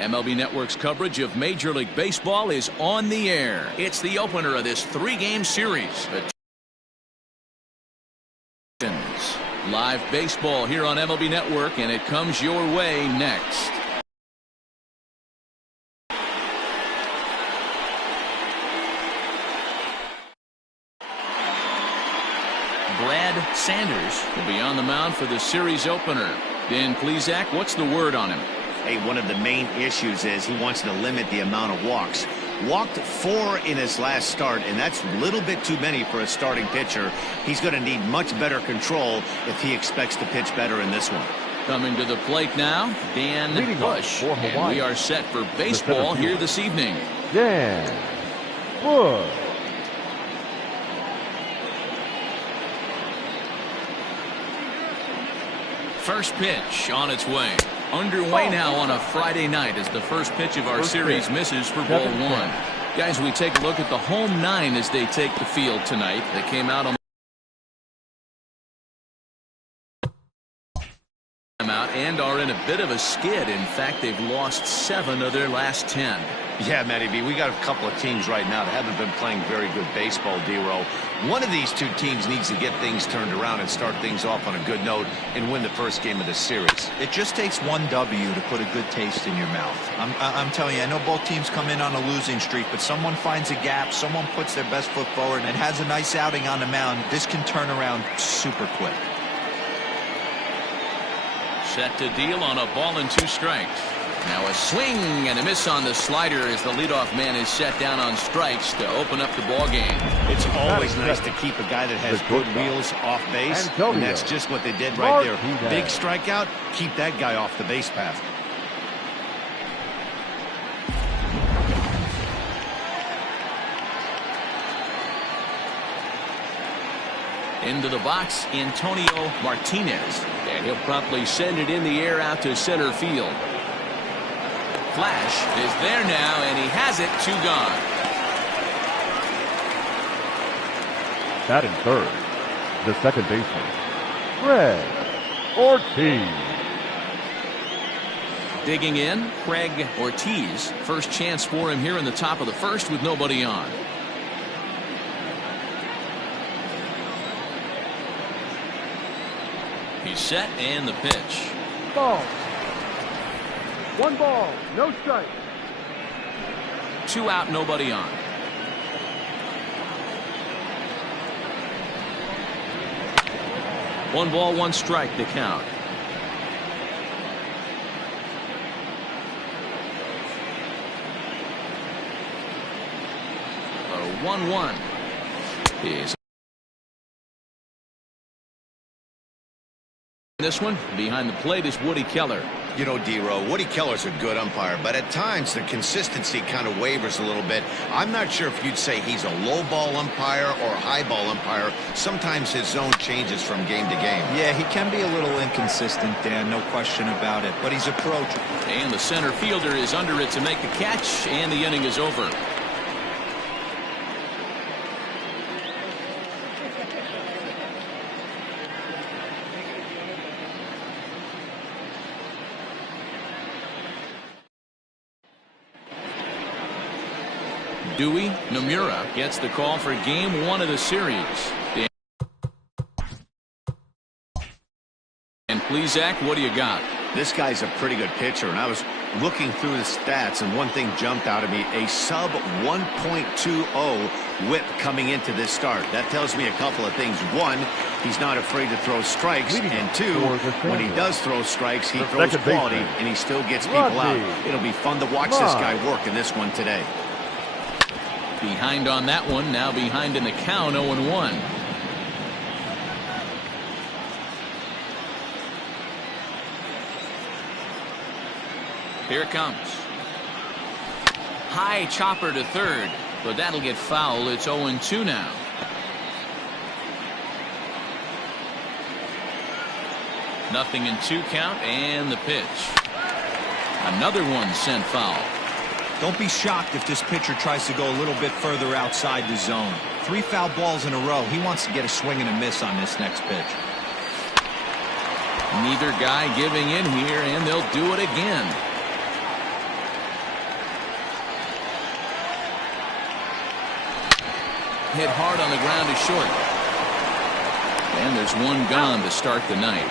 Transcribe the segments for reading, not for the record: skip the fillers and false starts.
MLB Network's coverage of Major League Baseball is on the air. It's the opener of this three-game series. Live baseball here on MLB Network, and it comes your way next. Brad Sanders will be on the mound for the series opener. Dan Plesac, what's the word on him? Hey, one of the main issues is he wants to limit the amount of walks. Walked 4 in his last start, and that's a little bit too many for a starting pitcher. He's going to need much better control if he expects to pitch better in this one. Coming to the plate now, Dan Bush. And we are set for baseball here this evening. Dan Bush. First pitch on its way. Underway now on a Friday night as the first pitch of our series misses for ball one. Guys, we take a look at the home nine as they take the field tonight. They came out on and are in a bit of a skid. In fact, they've lost 7 of their last 10. Yeah, Matty B, we got a couple of teams right now that haven't been playing very good baseball, D-Row. One of these two teams needs to get things turned around and start things off on a good note and win the first game of this series. It just takes one W to put a good taste in your mouth. I'm telling you, I know both teams come in on a losing streak, but someone finds a gap, someone puts their best foot forward and has a nice outing on the mound. This can turn around super quick. Set to deal on a ball and 2 strikes. Now a swing and a miss on the slider as the leadoff man is set down on strikes to open up the ball game. It's always nice to keep a guy that has good wheels off base, and that's just what they did right there. Big strikeout, keep that guy off the base path. Into the box, Antonio Martinez, and he'll promptly send it in the air out to center field. Flash is there now, and he has it. 2 gone. Batting third, the second baseman, Craig Ortiz. Digging in, Craig Ortiz. First chance for him here in the top of the first with nobody on. He's set, and the pitch. Ball. 1 ball, no strike. 2 out, nobody on. One ball, 1 strike, the count. A 1-1 is this one. Behind the plate is Woody Keller. You know, D-Row, Woody Keller's a good umpire, but at times the consistency kind of wavers a little bit. I'm not sure if you'd say he's a low ball umpire or a high ball umpire. Sometimes his zone changes from game to game. Yeah, he can be a little inconsistent, Dan, no question about it, but he's approachable. And the center fielder is under it to make the catch, and the inning is over. Dewey Nomura gets the call for game 1 of the series. And Plesac, what do you got? This guy's a pretty good pitcher, and I was looking through the stats, and one thing jumped out at me: a sub 1.20 whip coming into this start. That tells me a couple of things. 1, he's not afraid to throw strikes, and 2, when he does throw strikes, he throws quality, and he still gets people out. It'll be fun to watch this guy work in this one today. Behind on that one, now behind in the count, 0-1. Here it comes. High chopper to third, but that'll get foul. It's 0-2 now. Nothing in 2 count, and the pitch. Another one sent foul. Don't be shocked if this pitcher tries to go a little bit further outside the zone. 3 foul balls in a row. He wants to get a swing and a miss on this next pitch. Neither guy giving in here, and they'll do it again. hit hard on the ground is short. And there's one gone to start the night.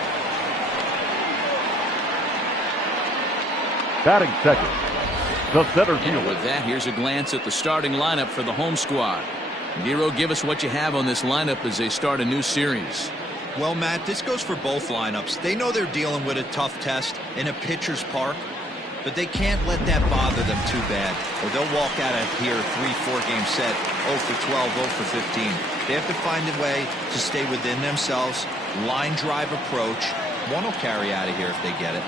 Batting second, the center And fielder. with that, here's a glance at the starting lineup for the home squad. Giro, give us what you have on this lineup as they start a new series. Well, Matt, this goes for both lineups. They know they're dealing with a tough test in a pitcher's park, but they can't let that bother them too bad, or they'll walk out of here 3-4 game set, 0 for 12, 0 for 15. They have to find a way to stay within themselves, line drive approach. One will carry out of here if they get it.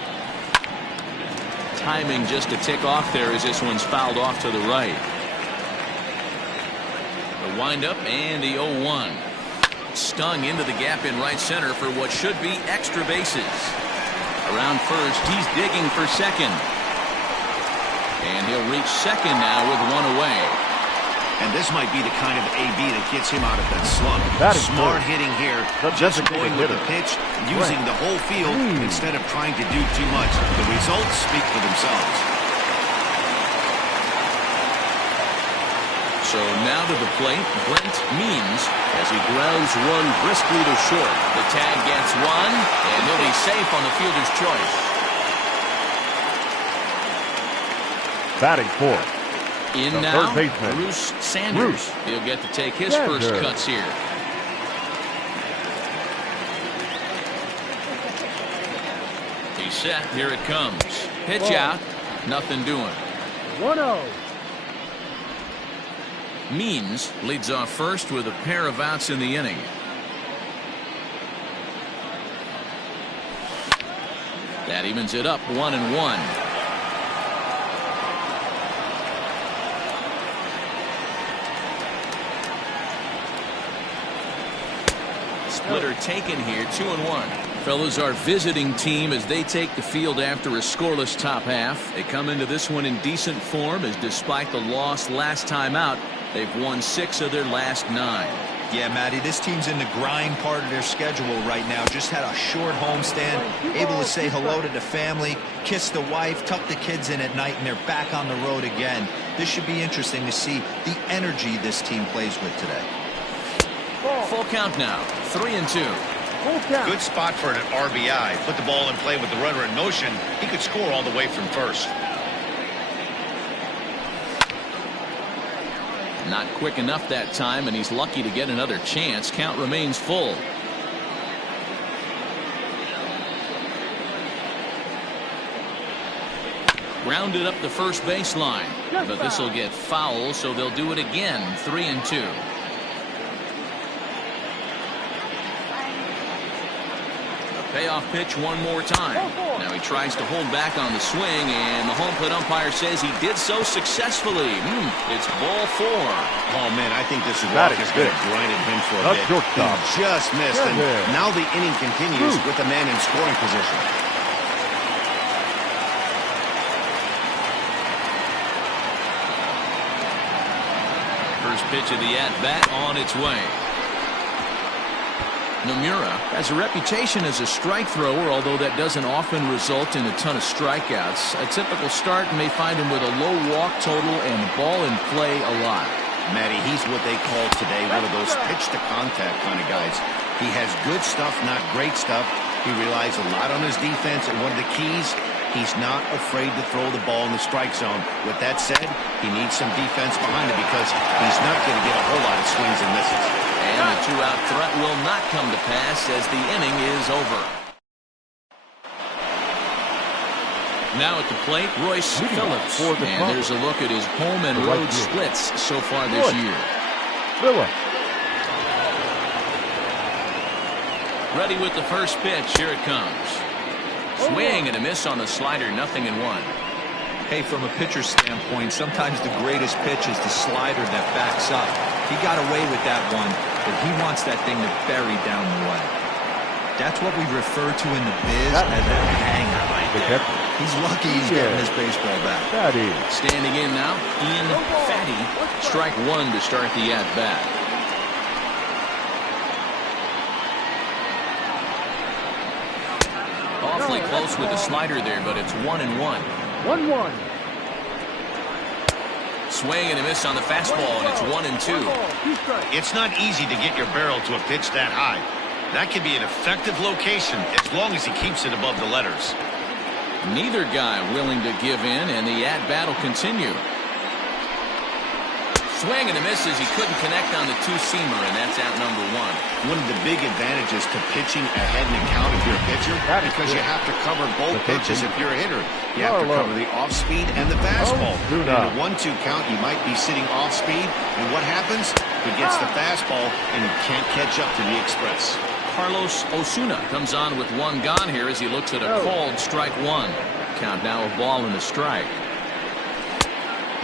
Timing just a tick off there as this one's fouled off to the right. The windup and the 0-1. Stung into the gap in right center for what should be extra bases. Around first, he's digging for second. And he'll reach second now with one away. And this might be the kind of AB that gets him out of that slump. That is Smart good. hitting here, The just designated going with hitter. the pitch, using the whole field instead of trying to do too much. The results speak for themselves. So now to the plate, Brent Means as he grounds one briskly to short. The tag gets one, and he'll be safe on the fielder's choice. Batting fourth, In the now, third baseman, Bruce Sanders. Bruce He'll get to take his Sanders. first cuts here. He's set. Here it comes. Pitch Ball. out. Nothing doing. 1-0. Means leads off first with a pair of outs in the inning. That evens it up 1-1. Splitter taken here, 2-1. Fellas, our visiting team as they take the field after a scoreless top half. They come into this one in decent form as despite the loss last time out, they've won 6 of their last 9. Yeah, Matty, this team's in the grind part of their schedule right now. Just had a short homestand, able to say hello to the family, kiss the wife, tuck the kids in at night, and they're back on the road again. This should be interesting to see the energy this team plays with today. Full count now, 3-2. Full count. Good spot for an RBI. Put the ball in play with the runner in motion. He could score all the way from first. Not quick enough that time, and he's lucky to get another chance. Count remains full. Grounded up the first baseline, but this will get foul, so they'll do it again. 3-2. Payoff pitch one more time. Now he tries to hold back on the swing, and the home plate umpire says he did so successfully. It's ball 4. Oh, man, I think this is That Walk is is going to good. grind at him for a That's bit. shortstop. He just missed, and Yeah. now the inning continues with the man in scoring position. First pitch of the at-bat on its way. Nomura has a reputation as a strike thrower, although that doesn't often result in a ton of strikeouts. A typical start may find him with a low walk total and ball in play a lot. Matty, he's what they call today one of those pitch-to-contact kind of guys. He has good stuff, not great stuff. He relies a lot on his defense, and one of the keys, he's not afraid to throw the ball in the strike zone. With that said, he needs some defense behind him because he's not going to get a whole lot of swings and misses. And the 2-out threat will not come to pass as the inning is over. Now at the plate, Royce Phillips. for the And Cubs. there's a look at his home and The road right field. splits so far this Royce. year. Phillips. Ready with the first pitch. Here it comes. Swing and a miss on the slider. 0-1. Hey, from a pitcher's standpoint, sometimes the greatest pitch is the slider that backs up. He got away with that one, but he wants that thing to bury down the way. That's what we refer to in the biz as a hanger right The there. catcher. He's lucky he's getting his baseball back. That is. Standing in now, Ian Fatty. Strike 1 to start the at-bat. Awfully close with the slider there, but it's 1-1. 1-1. swing and a miss on the fastball, and it's 1-2. It's not easy to get your barrel to a pitch that high. That can be an effective location as long as he keeps it above the letters. Neither guy willing to give in, and the at-bat will continue. Swing and a miss as he couldn't connect on the two-seamer, and that's out number 1. One of the big advantages to pitching ahead in the count if you're a pitcher, because you have to cover both pitches if you're a hitter. You have to cover the off-speed and the fastball. In a 1-2 count, you might be sitting off-speed, and what happens? He gets the fastball, and he can't catch up to the express. Carlos Osuna comes on with 1 gone here as he looks at a called strike 1. Count now a ball and a strike.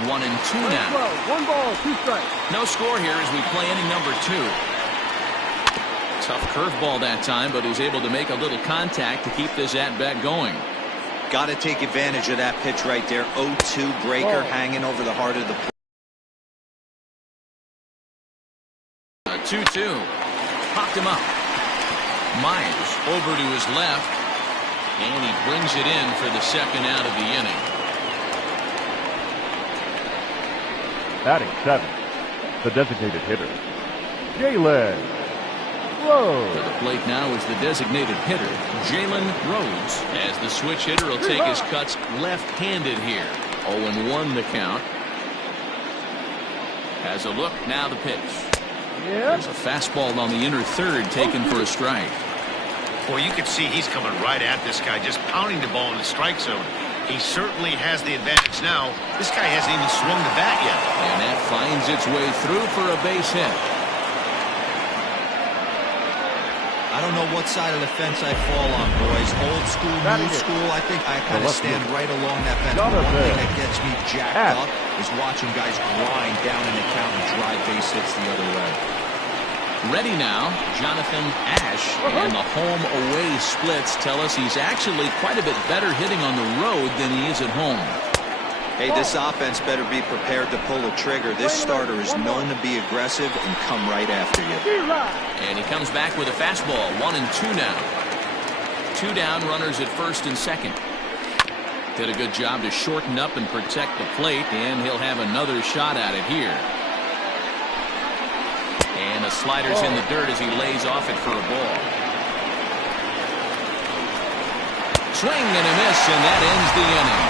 1-2 now. 1 ball, 2 strikes. No score here as we play inning number 2. Tough curveball that time, but he's able to make a little contact to keep this at-bat going. Got to take advantage of that pitch right there. 0-2 breaker hanging over the heart of the plate. A 2-2. Popped him up. Myers over to his left, and he brings it in for the second out of the inning. Batting 7, the designated hitter, Jalen Rhodes. To the plate now is the designated hitter, Jalen Rhodes, as the switch hitter will take his cuts left-handed here. 0-1 the count. Has a look, now the pitch. There's a fastball on the inner third taken for a strike. Boy, you can see he's coming right at this guy, just pounding the ball in the strike zone. He certainly has the advantage now. This guy hasn't even swung the bat yet. And that finds its way through for a base hit. I don't know what side of the fence I fall on, boys. Old school, new school. I think I kind of stand right along that fence. One thing that gets me jacked up is watching guys grind down in the count and drive base hits the other way. Ready now, Jonathan Ash, and the home-away splits tell us he's actually quite a bit better hitting on the road than he is at home. Hey, this offense better be prepared to pull a trigger. This starter is known to be aggressive and come right after you. And he comes back with a fastball, 1-2 now. 2 down, runners at first and second. Did a good job to shorten up and protect the plate, and he'll have another shot at it here. And the slider's in the dirt as he lays off it for a ball. Swing and a miss, and that ends the inning.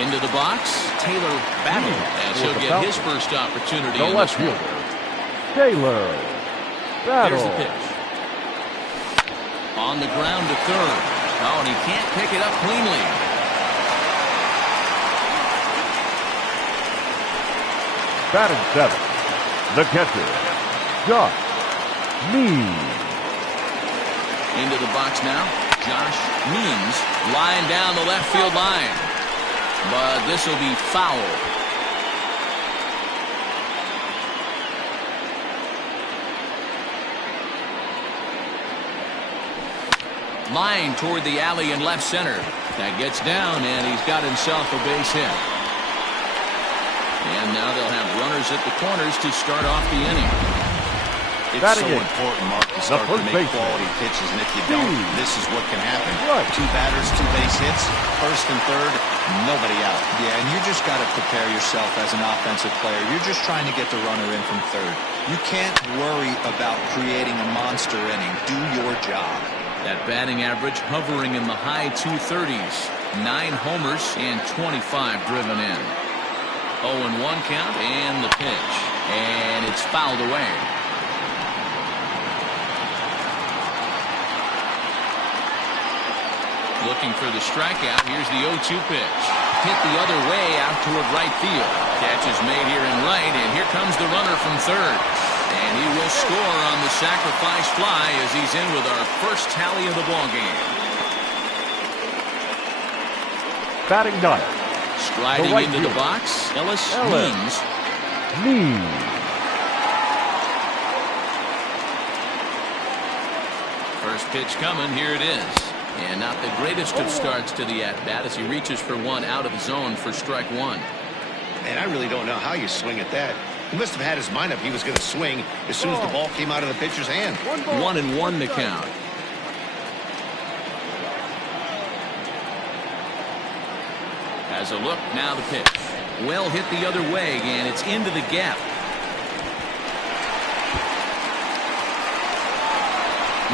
Into the box, Taylor Battle, as he'll get his first opportunity in this one. Taylor Battle. Here's the pitch. On the ground to third. Oh, and he can't pick it up cleanly. Batting 7, the catcher, Josh Means. Into the box now, Josh Means, lying down the left field line. But this will be foul. Line toward the alley in left center. That gets down, and he's got himself a base hit. And now they'll have runners at the corners to start off the inning. It's so important, Mark, to start to make quality pitches, and if you don't, this is what can happen. 2 batters, 2 base hits, first and third, nobody out. Yeah, and you just got to prepare yourself as an offensive player. You're just trying to get the runner in from third. You can't worry about creating a monster inning. Do your job. That batting average hovering in the high 230s. 9 homers and 25 driven in. 0-1 count and the pitch. And it's fouled away. Looking for the strikeout. Here's the 0-2 pitch. Hit the other way out toward right field. Catch is made here in right, and here comes the runner from third. And he will score on the sacrifice fly as he's in with our first tally of the ballgame. Batting 9. Striding right into field. the box, Ellis Means. First pitch coming, here it is. And not the greatest of starts to the at-bat as he reaches for one out of the zone for strike 1. And I really don't know how you swing at that. He must have had his mind up he was going to swing as soon as the ball came out of the pitcher's hand. 1-1 the count. As a look, now the pitch. Well hit the other way, and it's into the gap.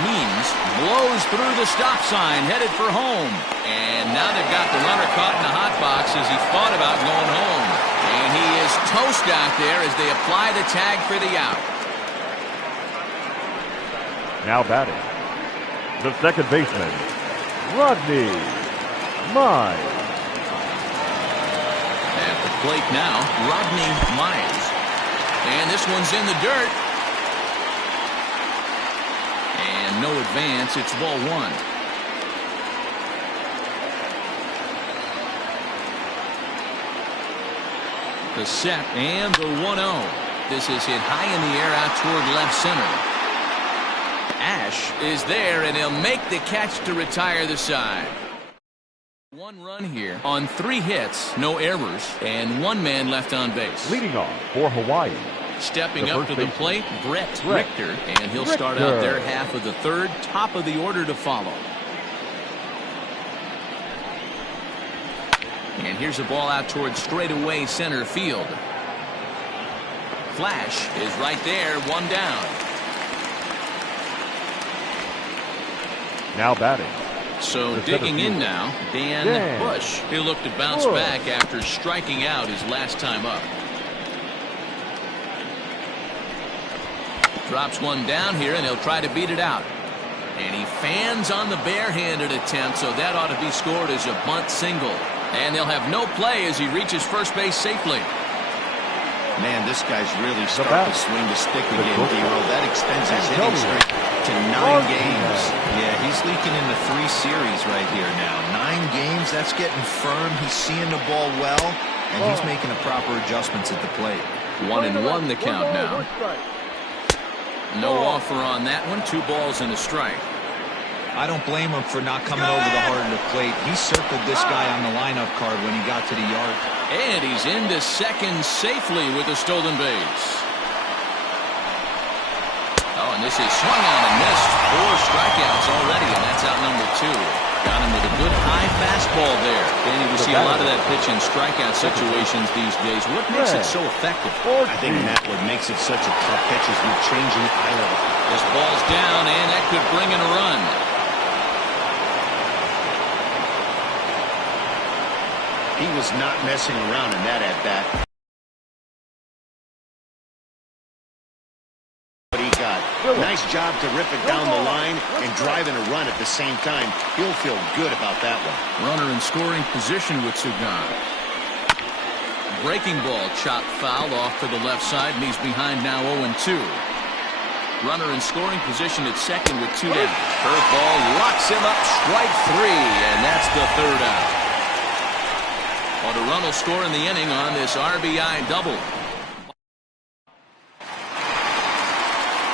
Means blows through the stop sign, headed for home. And now they've got the runner caught in the hot box as he thought about going home. And he is toast out there as they apply the tag for the out. Now batting, the second baseman, Rodney Mize. At the plate now, Rodney Mize. And this one's in the dirt. And no advance. It's ball one. The set and the 1-0. This is hit high in the air out toward left center. Ash is there, and he'll make the catch to retire the side. One run here on 3 hits, no errors, and 1 man left on base. Leading off for Hawaii, stepping up to the plate, Brett Richter, and he'll start out their half of the third, top of the order to follow. And here's a ball out towards straightaway center field. Flash is right there, 1 down. now batting. So digging in now, Dan Bush. He'll look to bounce back after striking out his last time up. Drops one down here, and he'll try to beat it out. And he fans on the barehanded attempt, so that ought to be scored as a bunt single. And they'll have no play as he reaches first base safely. Man, this guy's really starting to swing the stick again, D-Roll. That extends his hitting streak to 9 games. Yeah, he's leaking into 3 series right here now. 9 games, that's getting firm. He's seeing the ball well, and he's making the proper adjustments at the plate. 1-1 the count now. No offer on that one. 2 balls and a strike. I don't blame him for not coming over the heart of the plate. He circled this guy on the lineup card when he got to the yard. And he's into second safely with a stolen base. Oh, and this is swung on and missed. 4 strikeouts already, and that's out number 2. Got him with a good high fastball there. Danny, we see a lot of that pitch in strikeout situations these days. What makes it so effective? I think, Matt, what makes it such a tough pitch is with changing eye level. This ball's down, and that could bring in a run. He was not messing around in that at-bat. But he got nice job to rip it down the line and drive in a run at the same time. He'll feel good about that one. Runner in scoring position with Sugan. Breaking ball chopped foul off to the left side, and he's behind now 0-2. Runner in scoring position at second with 2 down. Curveball locks him up, strike 3, and that's the 3rd out. Well, the run will score in the inning on this RBI double.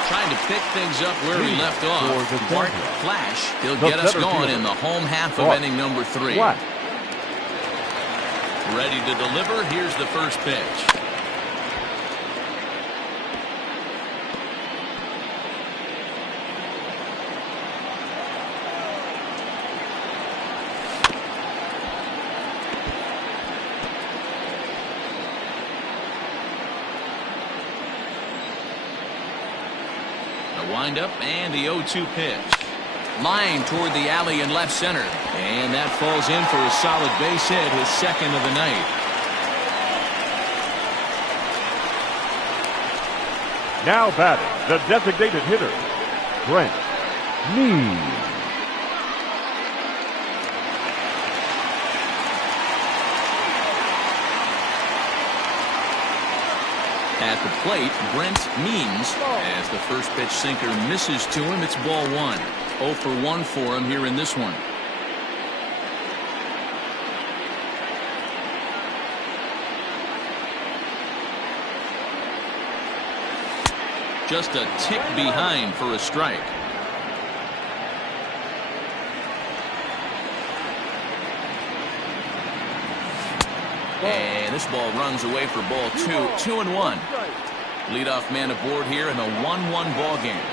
Trying to pick things up where he left off. Bart Flash, he'll get us going in the home half of inning number 3. Ready to deliver. Here's the first pitch. Windup and the 0-2 pitch. Line toward the alley in left center. And that falls in for a solid base hit, his second of the night. Now batting, the designated hitter, Brent Mead. At the plate, Brent Means, as the first pitch sinker misses to him. It's ball 1. 0 for 1 for him here in this one. Just a tick behind for a strike. And this ball runs away for ball 2. 2-1. Leadoff man aboard here in a 1-1 ball game.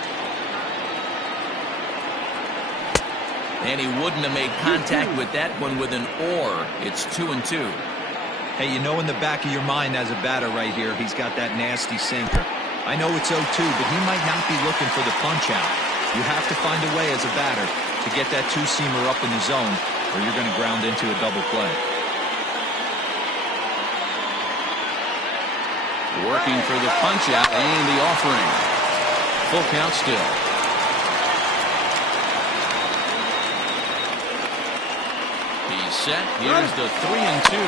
And he wouldn't have made contact with that one with an or. It's 2-2. Hey, you know in the back of your mind as a batter right here, he's got that nasty sinker. I know it's 0-2, but he might not be looking for the punch out. You have to find a way as a batter to get that two-seamer up in the zone, or you're going to ground into a double play. Working for the punch out and the offering. Full count still. He's set. Here's the 3-2.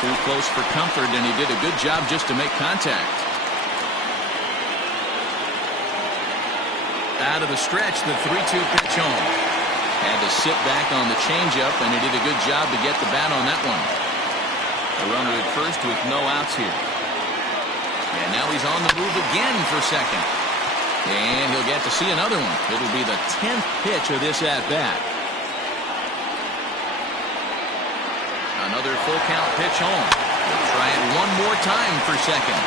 Too close for comfort, and he did a good job just to make contact. Out of the stretch, the 3-2 pitch home. Had to sit back on the changeup, and he did a good job to get the bat on that one. A runner at first with no outs here. And now he's on the move again for second. And he'll get to see another one. It'll be the 10th pitch of this at-bat. Another full count pitch home. We'll try it one more time for second.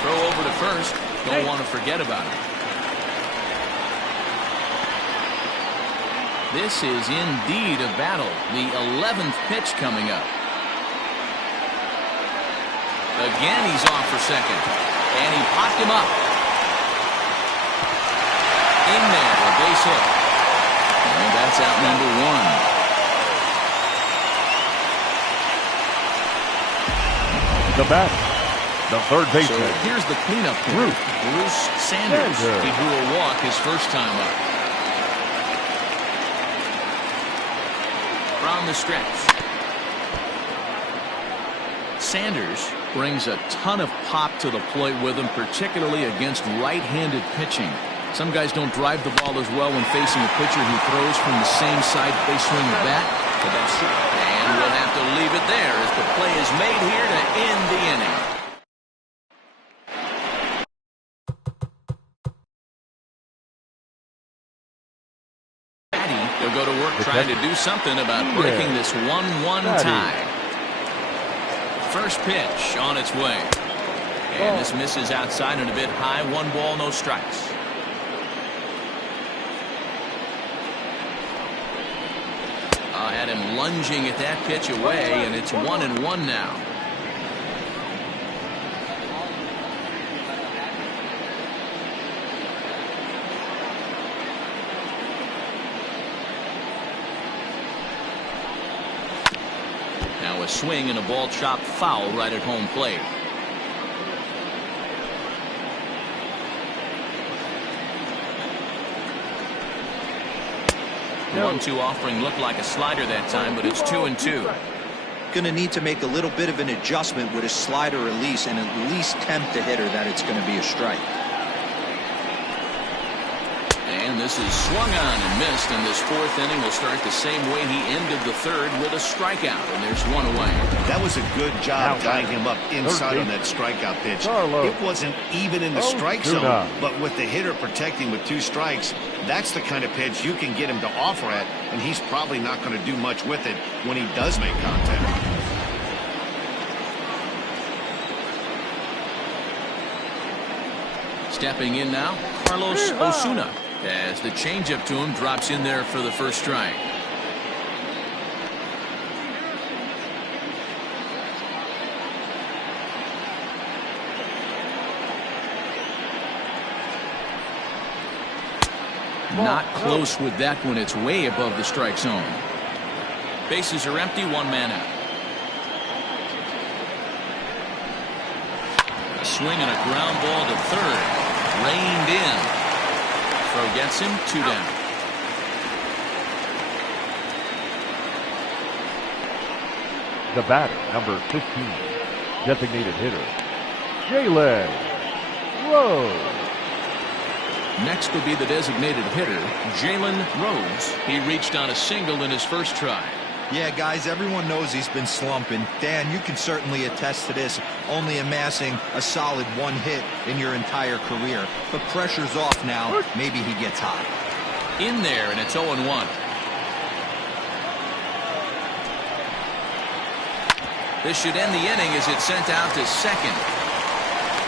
Throw over to first. Don't want to forget about it. This is indeed a battle. The 11th pitch coming up. Again, he's off for second. And he popped him up. In there, a base hit. And that's out number 1. The bat, the third baseman. So here's the cleanup hitter, Bruce Sanders. He drew a walk his first time up. From the stretch. Sanders brings a ton of pop to the plate with him, particularly against right-handed pitching. Some guys don't drive the ball as well when facing a pitcher who throws from the same side they swing the bat. But that's true. And we'll have to leave it there as the play is made here to end the inning. He'll go to work trying to do something about breaking this 1-1 tie. First pitch on its way. And this misses outside and a bit high. 1 ball, no strikes. Had him lunging at that pitch away, and it's 1-1 now. Now a swing and a ball chopped foul right at home plate. The 1-2 offering looked like a slider that time, but it's 2-2. Going to need to make a little bit of an adjustment with his slider release and at least tempt the hitter that it's going to be a strike. And this is swung on and missed, and this 4th inning will start the same way he ended the 3rd with a strikeout, and there's 1 away. That was a good job tying him up inside on that strikeout pitch. It wasn't even in the strike zone, but with the hitter protecting with 2 strikes, that's the kind of pitch you can get him to offer at, and he's probably not going to do much with it when he does make contact. Stepping in now, Carlos Osuna, as the changeup to him drops in there for the first strike. Not close with that one. It's way above the strike zone. Bases are empty, 1 man out. A swing and a ground ball to third. Reined in. Throw gets him, 2 down. The batter, number 15, designated hitter, Jalen Rose. Next will be the designated hitter, Jalen Rose. He reached on a single in his first try. Yeah, guys, everyone knows he's been slumping. Dan, you can certainly attest to this, only amassing a solid 1 hit in your entire career. But pressure's off now. Maybe he gets hot. In there, and it's 0-1. This should end the inning as it's sent out to second.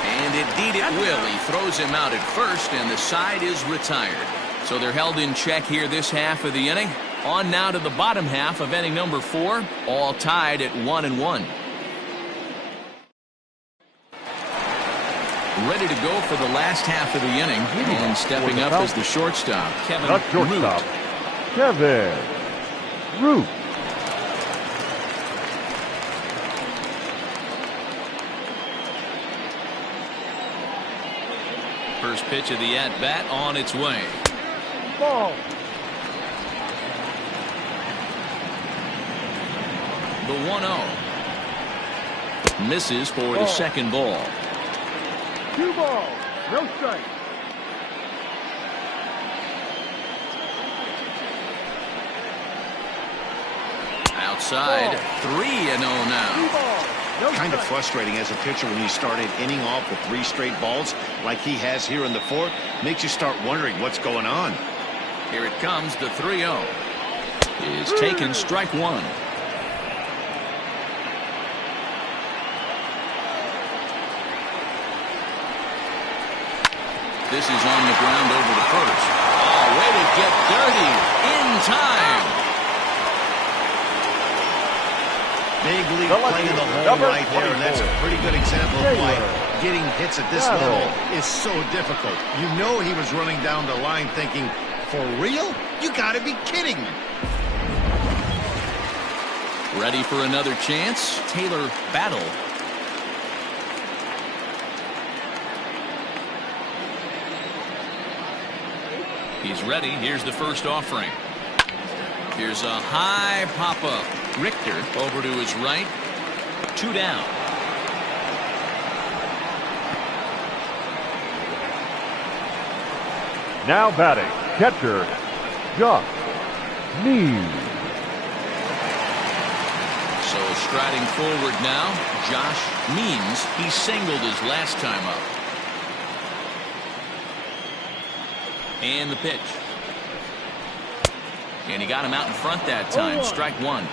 And indeed it will. He throws him out at first, and the side is retired. So they're held in check here this half of the inning. On now to the bottom half of inning number 4, all tied at 1-1. Ready to go for the last half of the inning, and stepping up as the shortstop, Kevin Root. Kevin Root. First pitch of the at-bat on its way. Ball. The 1-0. Misses for the second ball. 2 balls, no strike. Outside, 3-0 now. Kind of frustrating as a pitcher when you start an inning off with 3 straight balls like he has here in the 4th. Makes you start wondering what's going on. Here it comes, the 3-0. Is taken, strike 1. This is on the ground over the first. Oh, way to get dirty in time. Big league play in the hole right there, and that's a pretty good example of why getting hits at this level is so difficult. You know he was running down the line thinking, for real? You gotta be kidding me. Ready for another chance? Taylor Battle. He's ready. Here's the first offering. Here's a high pop-up. Richter over to his right. 2 down. Now batting, catcher, Josh Means. So striding forward now, Josh Means. He singled his last time up. And the pitch. And he got him out in front that time. Strike 1.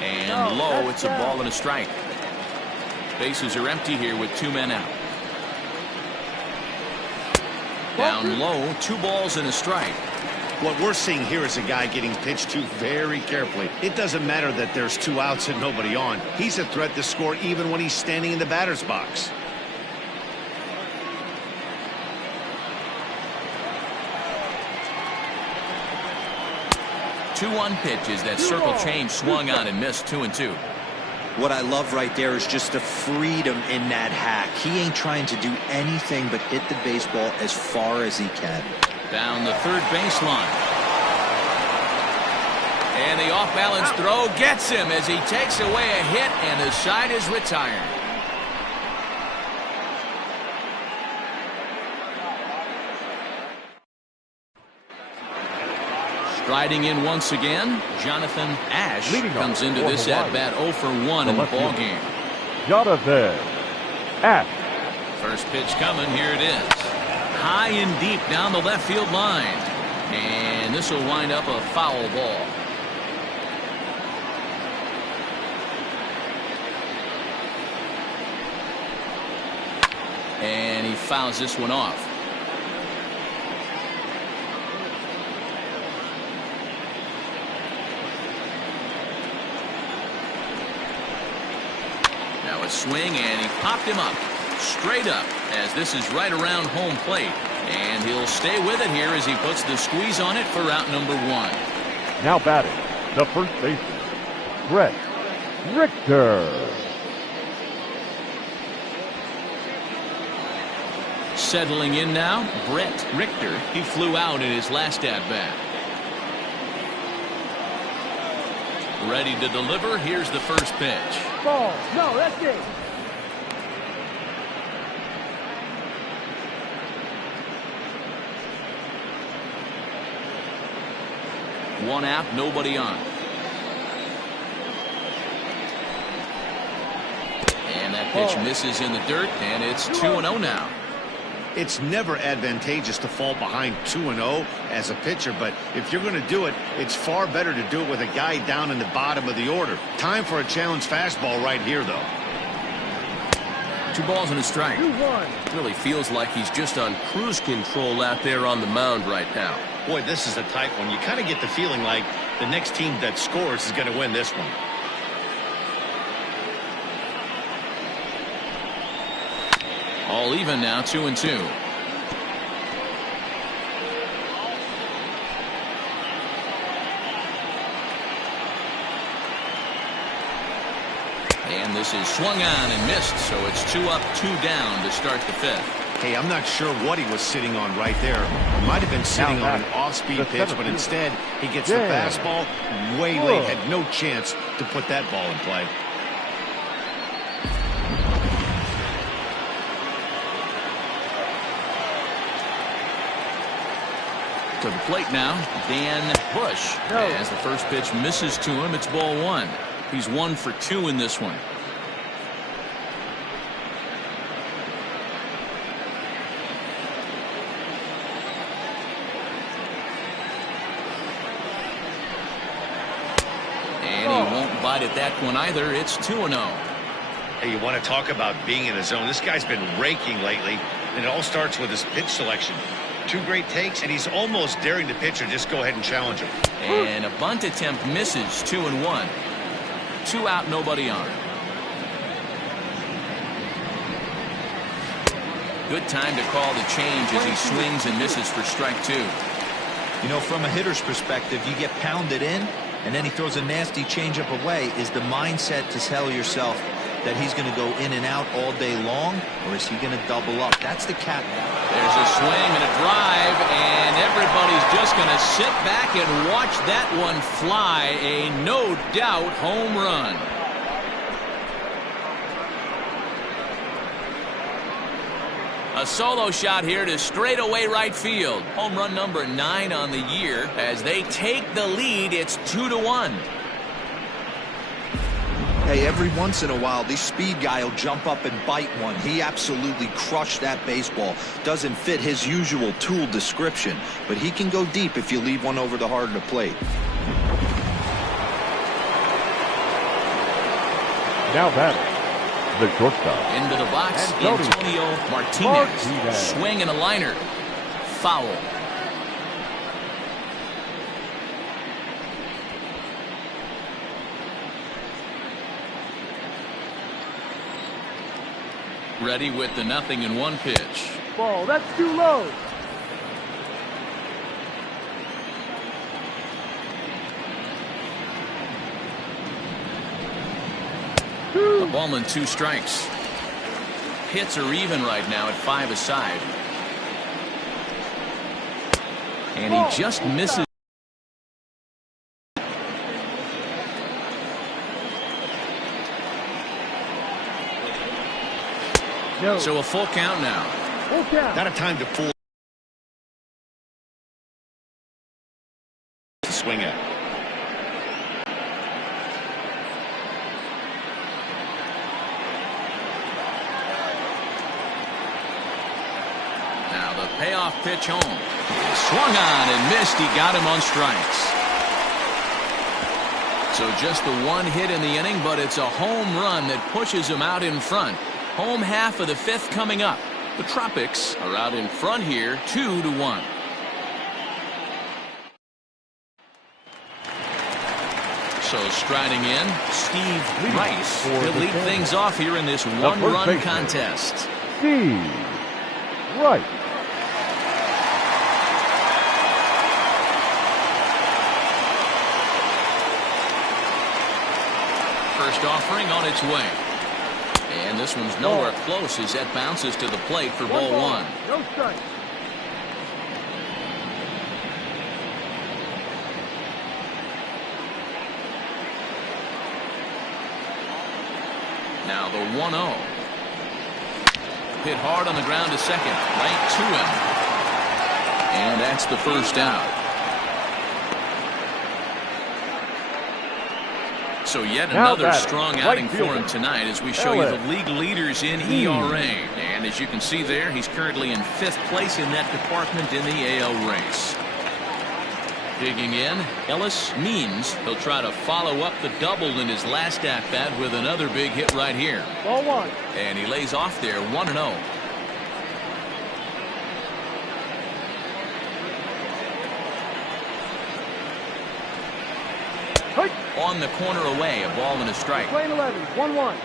And low, it's a ball and a strike. Bases are empty here with 2 men out. Down low, 2 balls and a strike. What we're seeing here is a guy getting pitched to very carefully. It doesn't matter that there's 2 outs and nobody on. He's a threat to score even when he's standing in the batter's box. Two-one pitches. That circle change swung on and missed. 2-2. What I love right there is just the freedom in that hack. He ain't trying to do anything but hit the baseball as far as he can. Down the third baseline. And the off-balance throw gets him as he takes away a hit, and his side is retired. Striding in once again, Jonathan Ash comes into this at-bat 0 for 1 in the ballgame. Jonathan Ash. First pitch coming, here it is. High and deep down the left field line. And this will wind up a foul ball. And he fouls this one off. Now a swing, and he popped him up. Straight up, as this is right around home plate. And he'll stay with it here as he puts the squeeze on it for out number 1. Now batting, the first baseman, Brett Richter. Settling in now, Brett Richter. He flew out in his last at-bat. Ready to deliver. Here's the first pitch. Ball. No, that's it. One out, nobody on. And that pitch misses in the dirt, and it's 2-0 now. It's never advantageous to fall behind 2-0 as a pitcher, but if you're going to do it, it's far better to do it with a guy down in the bottom of the order. Time for a challenge fastball right here, though. 2 balls and a strike. 2-1. Really feels like he's just on cruise control out there on the mound right now. Boy, this is a tight one. You kind of get the feeling like the next team that scores is going to win this one. All even now, 2-2. And this is swung on and missed, so it's 2 up, 2 down to start the 5th. Hey, I'm not sure what he was sitting on right there. He might have been sitting on an off-speed pitch, but instead he gets the fastball way late. Had no chance to put that ball in play. To the plate now, Dan Bush. As the first pitch misses to him, it's ball 1. He's 1 for 2 in this one. And he won't bite at that one either. It's 2-0. Hey, you want to talk about being in the zone? This guy's been raking lately, and it all starts with his pitch selection. 2 great takes, and he's almost daring the pitcher just go ahead and challenge him. And a bunt attempt misses. 2-1. 2 out, nobody on. Good time to call the change as he swings and misses for strike 2. You know, from a hitter's perspective, you get pounded in, and then he throws a nasty changeup away. Is the mindset to tell yourself that he's going to go in and out all day long, or is he going to double up? That's the cat. There's a swing and a drive, and everybody's just going to sit back and watch that one fly. A no doubt home run. A solo shot here to straightaway right field. Home run number 9 on the year. As they take the lead, it's 2-1. Hey, every once in a while, this speed guy will jump up and bite one. He absolutely crushed that baseball. Doesn't fit his usual tool description, but he can go deep if you leave one over the heart of the plate. Now batting, the shortstop. Into the box, Antonio Martinez. Swing and a liner. Foul. Ready with the 0-1 pitch. Ball, that's too low. A ball and 2 strikes. Hits are even right now at 5 aside. And he just misses. No. So a full count now. Full count. Not a time to fool. Swing at. Now the payoff pitch home. Swung on and missed. He got him on strikes. So just the 1 hit in the inning, but it's a home run that pushes him out in front. Home half of the 5th coming up. The Tropics are out in front here, 2-1. So striding in, Steve Rice. He'll lead things off here in this 1-run contest. Steve Rice. First offering on its way. And this one's nowhere close as that bounces to the plate for ball 1. No strike. Now the 1-0. Hit hard on the ground to second. Right to him. And that's the first out. So yet Now another batting, strong right outing for fielder. him tonight as we show you the league leaders in ERA. And as you can see there, he's currently in 5th place in that department in the AL race. Digging in, Ellis means he'll try to follow up the double in his last at-bat with another big hit right here. Ball one. And he lays off there 1-0. Hike. On the corner away, a ball and a strike. Lane 11, 1-1.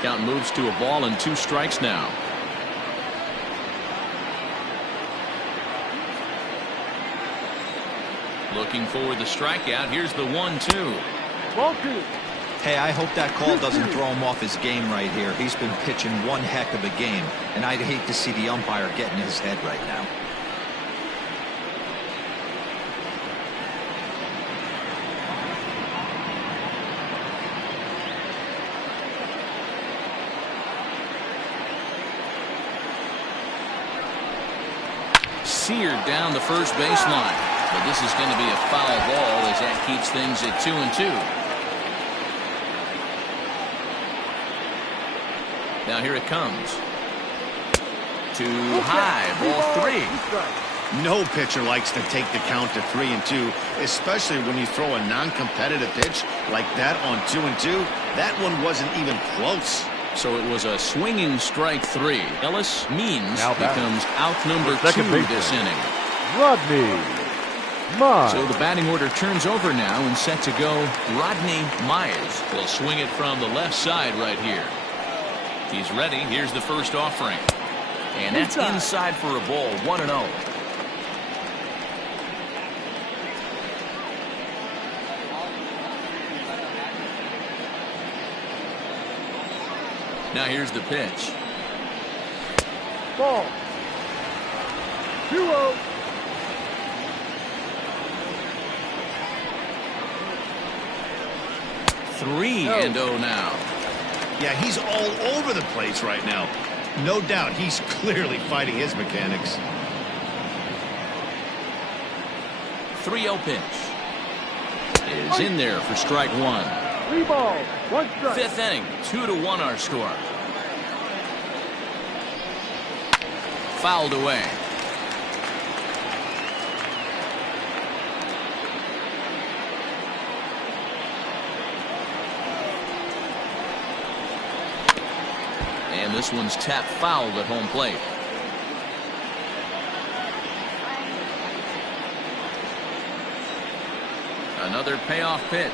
Count moves to a ball and 2 strikes now. Looking for the strikeout. Here's the 1-2. Ball 2. Hey, I hope that call doesn't throw him off his game right here. He's been pitching one heck of a game, and I'd hate to see the umpire get in his head right now. Seared down the first baseline. But this is going to be a foul ball as that keeps things at 2-2. Now here it comes. Too high. Ball 3. No pitcher likes to take the count to 3-2, especially when you throw a non-competitive pitch like that on 2-2. That one wasn't even close. So it was a swinging strike 3. Ellis Means Now becomes out number 2 this inning. Rodney Mize. So the batting order turns over now and set to go. Rodney Mize will swing it from the left side right here. He's ready. Here's the first offering. And that's inside for a ball. 1-0. Now here's the pitch. Ball. 2-0. Three and 0 now. Yeah, he's all over the place right now. No doubt he's clearly fighting his mechanics. 3-0 pitch. Is in there for strike 1. 3 balls, 1 strike. 5th inning, 2-1 our score. Fouled away. And this one's tapped foul at home plate. Another payoff pitch.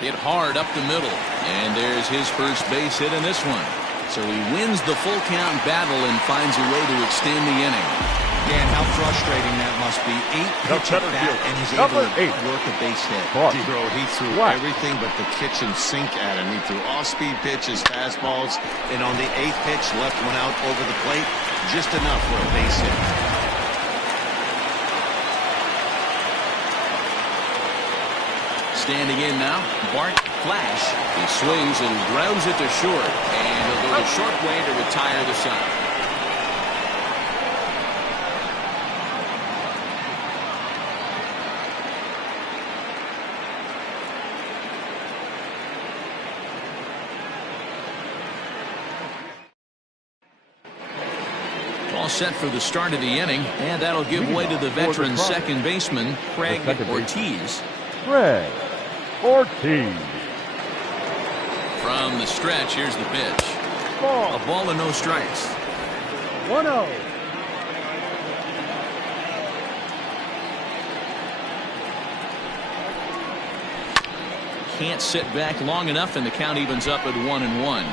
Hit hard up the middle. And there's his first base hit in this one. So he wins the full count battle and finds a way to extend the inning. Dan, how frustrating that must be. 8 pitch at bat, and he's able to work a base hit. Bro, he threw everything but the kitchen sink at him. He threw off-speed pitches, fastballs, and on the 8th pitch, left one out over the plate. Just enough for a base hit. Standing in now, Bart Flash. He swings and grounds it to short. And he'll go the short way to retire the side. All set for the start of the inning, and that'll give way to the veteran second baseman, Craig Ortiz. Craig Ortiz. From the stretch, here's the pitch. Ball. A ball and no strikes. 1-0. Can't sit back long enough, and the count evens up at 1-1.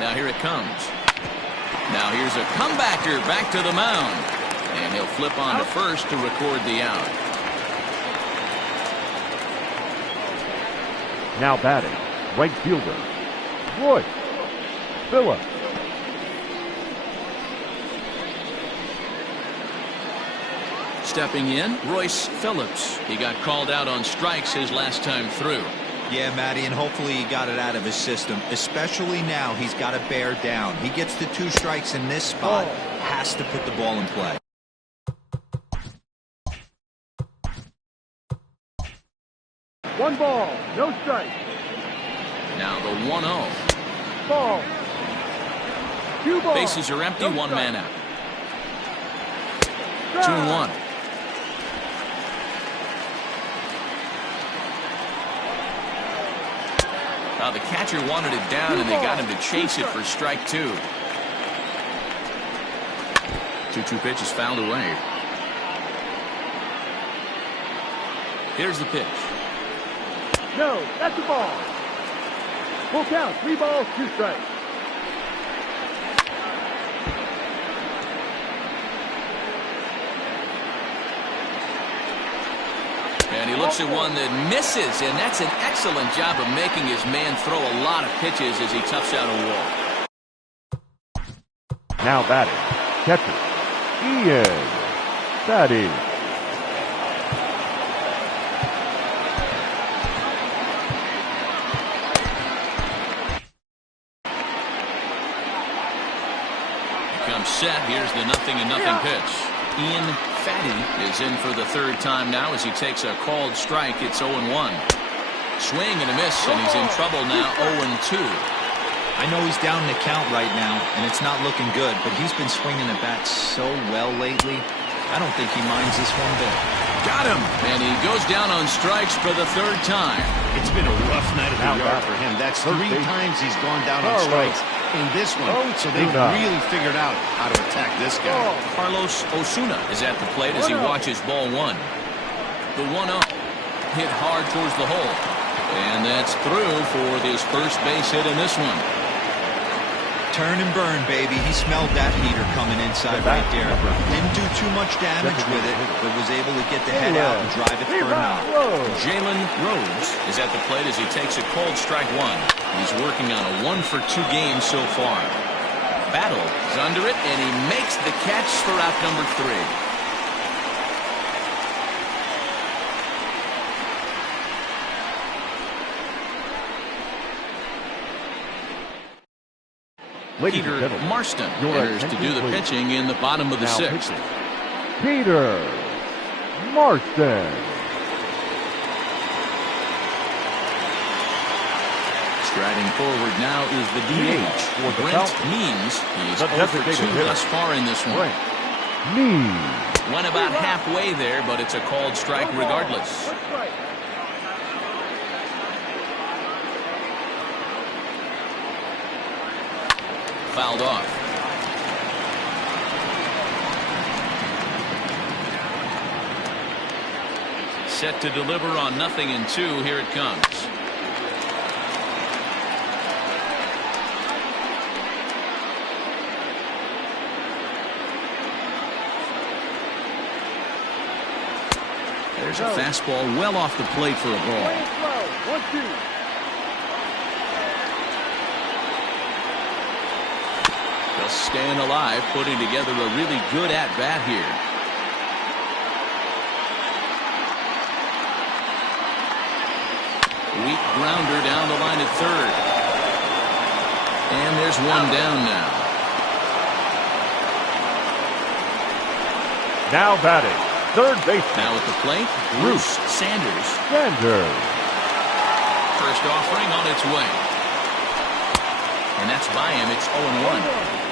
Now here it comes. Now here's a comebacker back to the mound. And he'll flip on to first to record the out. Now batting, right fielder, Roy Phillips. stepping in, Royce Phillips. He got called out on strikes his last time through. Yeah, Matty, and hopefully he got it out of his system. Especially now, he's got to bear down. He gets the 2 strikes in this spot, has to put the ball in play. One ball, no strike. Now the 1-0. Ball. 2 balls. Bases are empty, no 1 strike. man out. 2-1. The catcher wanted it down, and they got him to chase it for strike 2. 2-2 pitch is fouled away. Here's the pitch. No, that's the ball. Full count, 3 balls, 2 strikes. And he looks at one that misses, and that's an excellent job of making his man throw a lot of pitches as he toughs out a wall. Now batting, catcher, Ian. Batting. Comes set. Here's the 0-0 pitch. Ian Fatty is in for the 3rd time now as he takes a called strike. It's 0-1. Swing and a miss, and he's in trouble now. 0-2. I know he's down in the count right now, and it's not looking good, but he's been swinging the bat so well lately. I don't think he minds this one bit. Got him! And he goes down on strikes for the 3rd time. It's been a rough night at the yard for him. That's 3 times he's gone down on strikes in this one. So they've really figured out how to attack this guy. Carlos Osuna is at the plate as he watches ball 1. The 1-0 hit hard towards the hole. And that's through for his first base hit in this one. Turn and burn, baby. He smelled that heater coming inside right there. Didn't do too much damage with it, but was able to get the head out and drive it for a knock. Jalen Rhodes is at the plate as he takes a cold strike 1. He's working on a 1-for-2 game so far. Battle is under it, and he makes the catch for out number 3. Peter Marston enters to do the pitching in the bottom of the 6th. Peter Marston. Striding forward now is the DH. Brent Means. He's 0-for-2 thus far in this one. Went about halfway there, but it's a called strike regardless. Fouled off. Set to deliver on 0-2. Here it comes. There's a fastball well off the plate for a ball. 1-2. Staying alive, putting together a really good at-bat here. Weak grounder down the line at 3rd. And there's one down now. Now batting, 3rd base. Now at the plate, Bruce Sanders. First offering on its way. And that's by him. It's 0-1.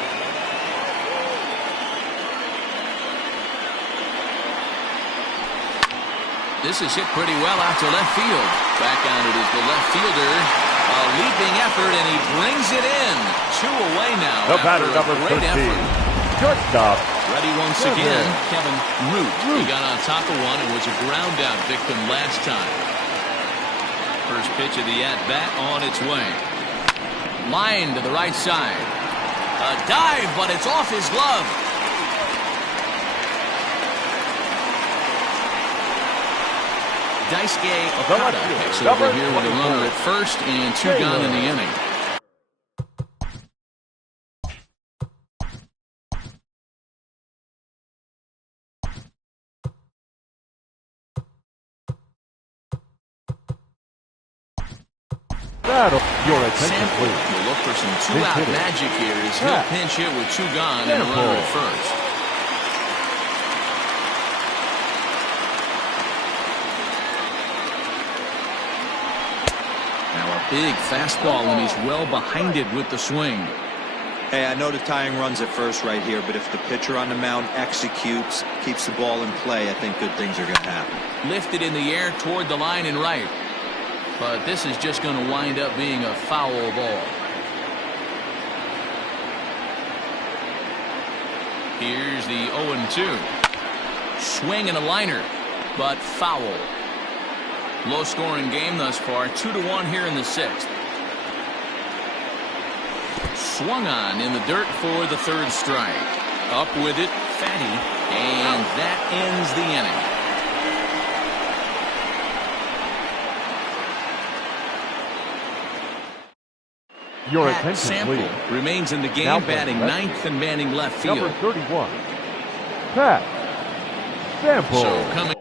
This is hit pretty well out to left field. Back on it is the left fielder. A leaping effort, and he brings it in. 2 away now. The batter, number 13. Shortstop. Ready once again, Kevin Root. He got on top of one and was a ground out victim last time. First pitch of the at-bat on its way. Line to the right side. A dive, but it's off his glove. Daisuke Okada takes over here with a runner at first and 2 gone in the inning. Battle. Your attention, Sample please. will look for some two-out magic here as he'll pinch hit with two gone and a runner at first. Now a big fastball, and he's well behind it with the swing. Hey, I know the tying runs at first right here, but if the pitcher on the mound executes, keeps the ball in play, I think good things are going to happen. Lifted in the air toward the line and right. But this is just going to wind up being a foul ball. Here's the 0-2. Swing and a liner, but foul. Low-scoring game thus far, 2-1 here in the sixth. Swung on in the dirt for the third strike. Up with it, Fatty, and that ends the inning. Your Pat attention, Sample please. remains in the game, Now batting left ninth and manning left field. Number 31. Pat Sample. So coming.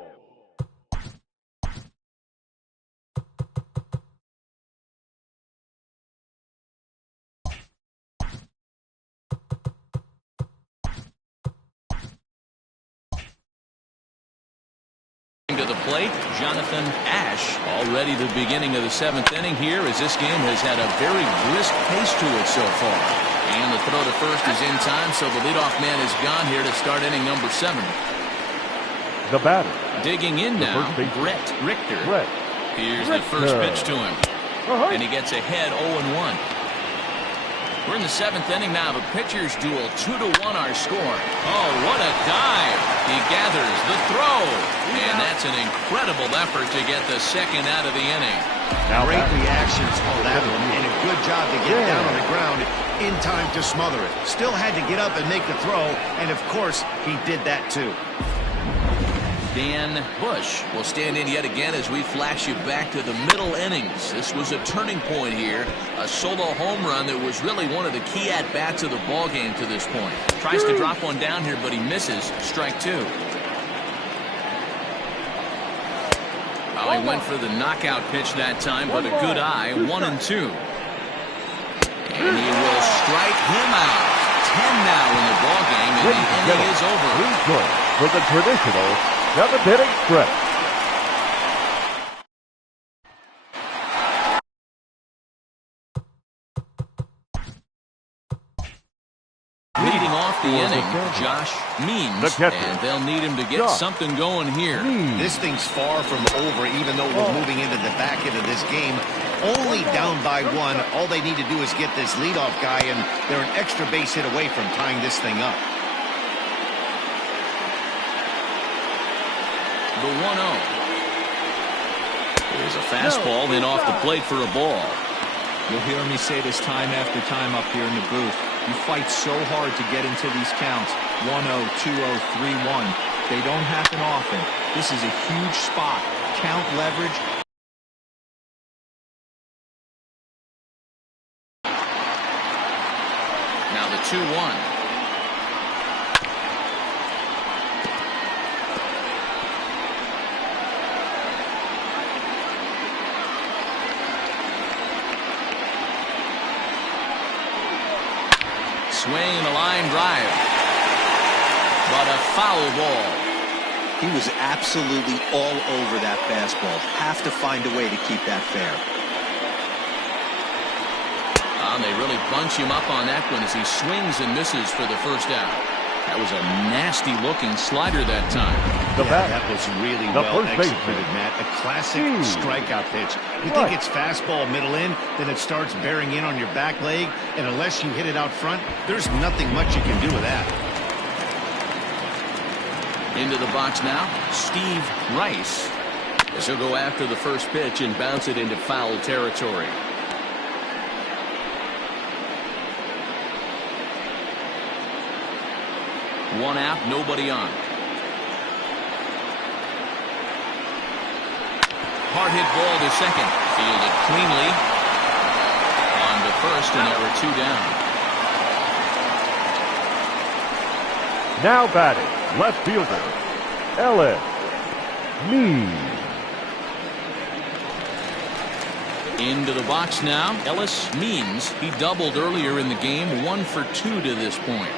To the plate, Jonathan Ash. Already the beginning of the seventh inning here, as this game has had a very brisk pace to it so far. And the throw to first is in time, so the leadoff man is gone here to start inning number 7. The batter. Digging in now, Brett Richter. Here's the first pitch to him. And he gets ahead 0-1. We're in the seventh inning now of a pitcher's duel. 2-1 our score. Oh, what a dive. He gathers the throw. And that's an incredible effort to get the second out of the inning. Now great reactions on that one, and a good job to get down on the ground in time to smother it. Still had to get up and make the throw, and of course, he did that too. Dan Bush will stand in yet again as we flash you back to the middle innings. This was a turning point here. A solo home run that was really one of the key at-bats of the ball game to this point. Tries to drop one down here, but he misses. Strike 2. Well, he went for the knockout pitch that time, but a good eye. 1-2. And he will strike him out. 10 now in the ball game, and the inning is over. Good for the traditional seventh inning stretch. Leading off the inning, Josh Means, and they'll need him to get something going here. This thing's far from over, even though we're moving into the back end of this game. Only down by 1. All they need to do is get this leadoff guy, and they're an extra base hit away from tying this thing up. The 1-0. There's a fastball, then off the plate for a ball. You'll hear me say this time after time up here in the booth. You fight so hard to get into these counts. 1-0, 2-0, 3-1. They don't happen often. This is a huge spot. Count leverage. Now the 2-1. Swing and a line drive. But a foul ball. He was absolutely all over that fastball. Have to find a way to keep that fair. They really bunch him up on that one as he swings and misses for the first out. That was a nasty-looking slider that time. That was really well executed, Matt. A classic strikeout pitch. You think it's fastball middle in, then it starts bearing in on your back leg, and unless you hit it out front, there's nothing much you can do with that. Into the box now, Steve Rice. As he'll go after the first pitch and bounce it into foul territory. One out, nobody on. Hard hit ball to second. Fielded cleanly. On to first, and there were 2 down. Now batting, left fielder, Ellis Mead. Into the box now. Ellis Means, he doubled earlier in the game, 1 for 2 to this point.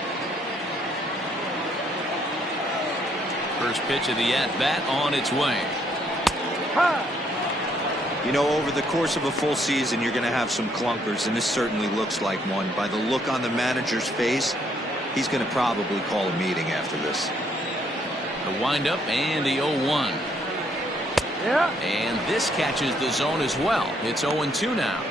First pitch of the at-bat on its way. You know, over the course of a full season, you're going to have some clunkers, and this certainly looks like one. By the look on the manager's face, he's going to probably call a meeting after this. The windup and the 0-1. Yeah. And this catches the zone as well. It's 0-2 now.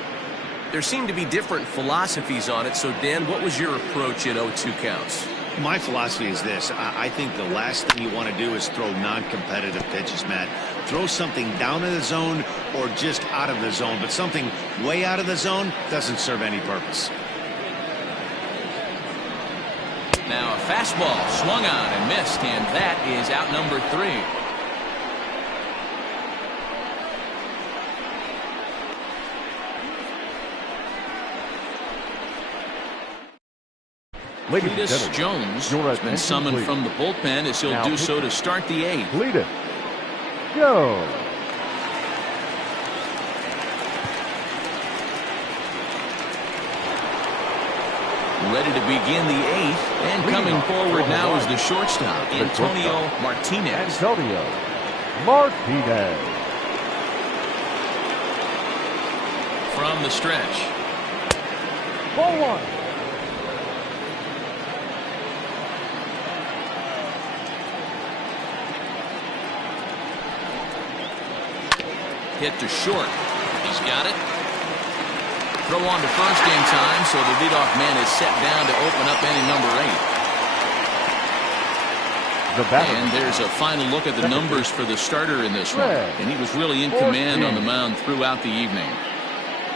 There seem to be different philosophies on it. So, Dan, what was your approach in 0-2 counts? My philosophy is this. I think the last thing you want to do is throw non-competitive pitches, Matt. Throw something down in the zone or just out of the zone. But something way out of the zone doesn't serve any purpose. Now a fastball swung on and missed, and that is out number 3. Cletus Jones has been summoned from the bullpen as he'll do so to start the 8th. Cletus Jones. Ready to begin the 8th, and coming forward now is the shortstop, Antonio Martinez. From the stretch. Ball 1. Hit to short. He's got it. Throw on to first in time, so the leadoff man is set down to open up inning number 8. And there's a final look at the numbers for the starter in this one. And he was really in command on the mound throughout the evening.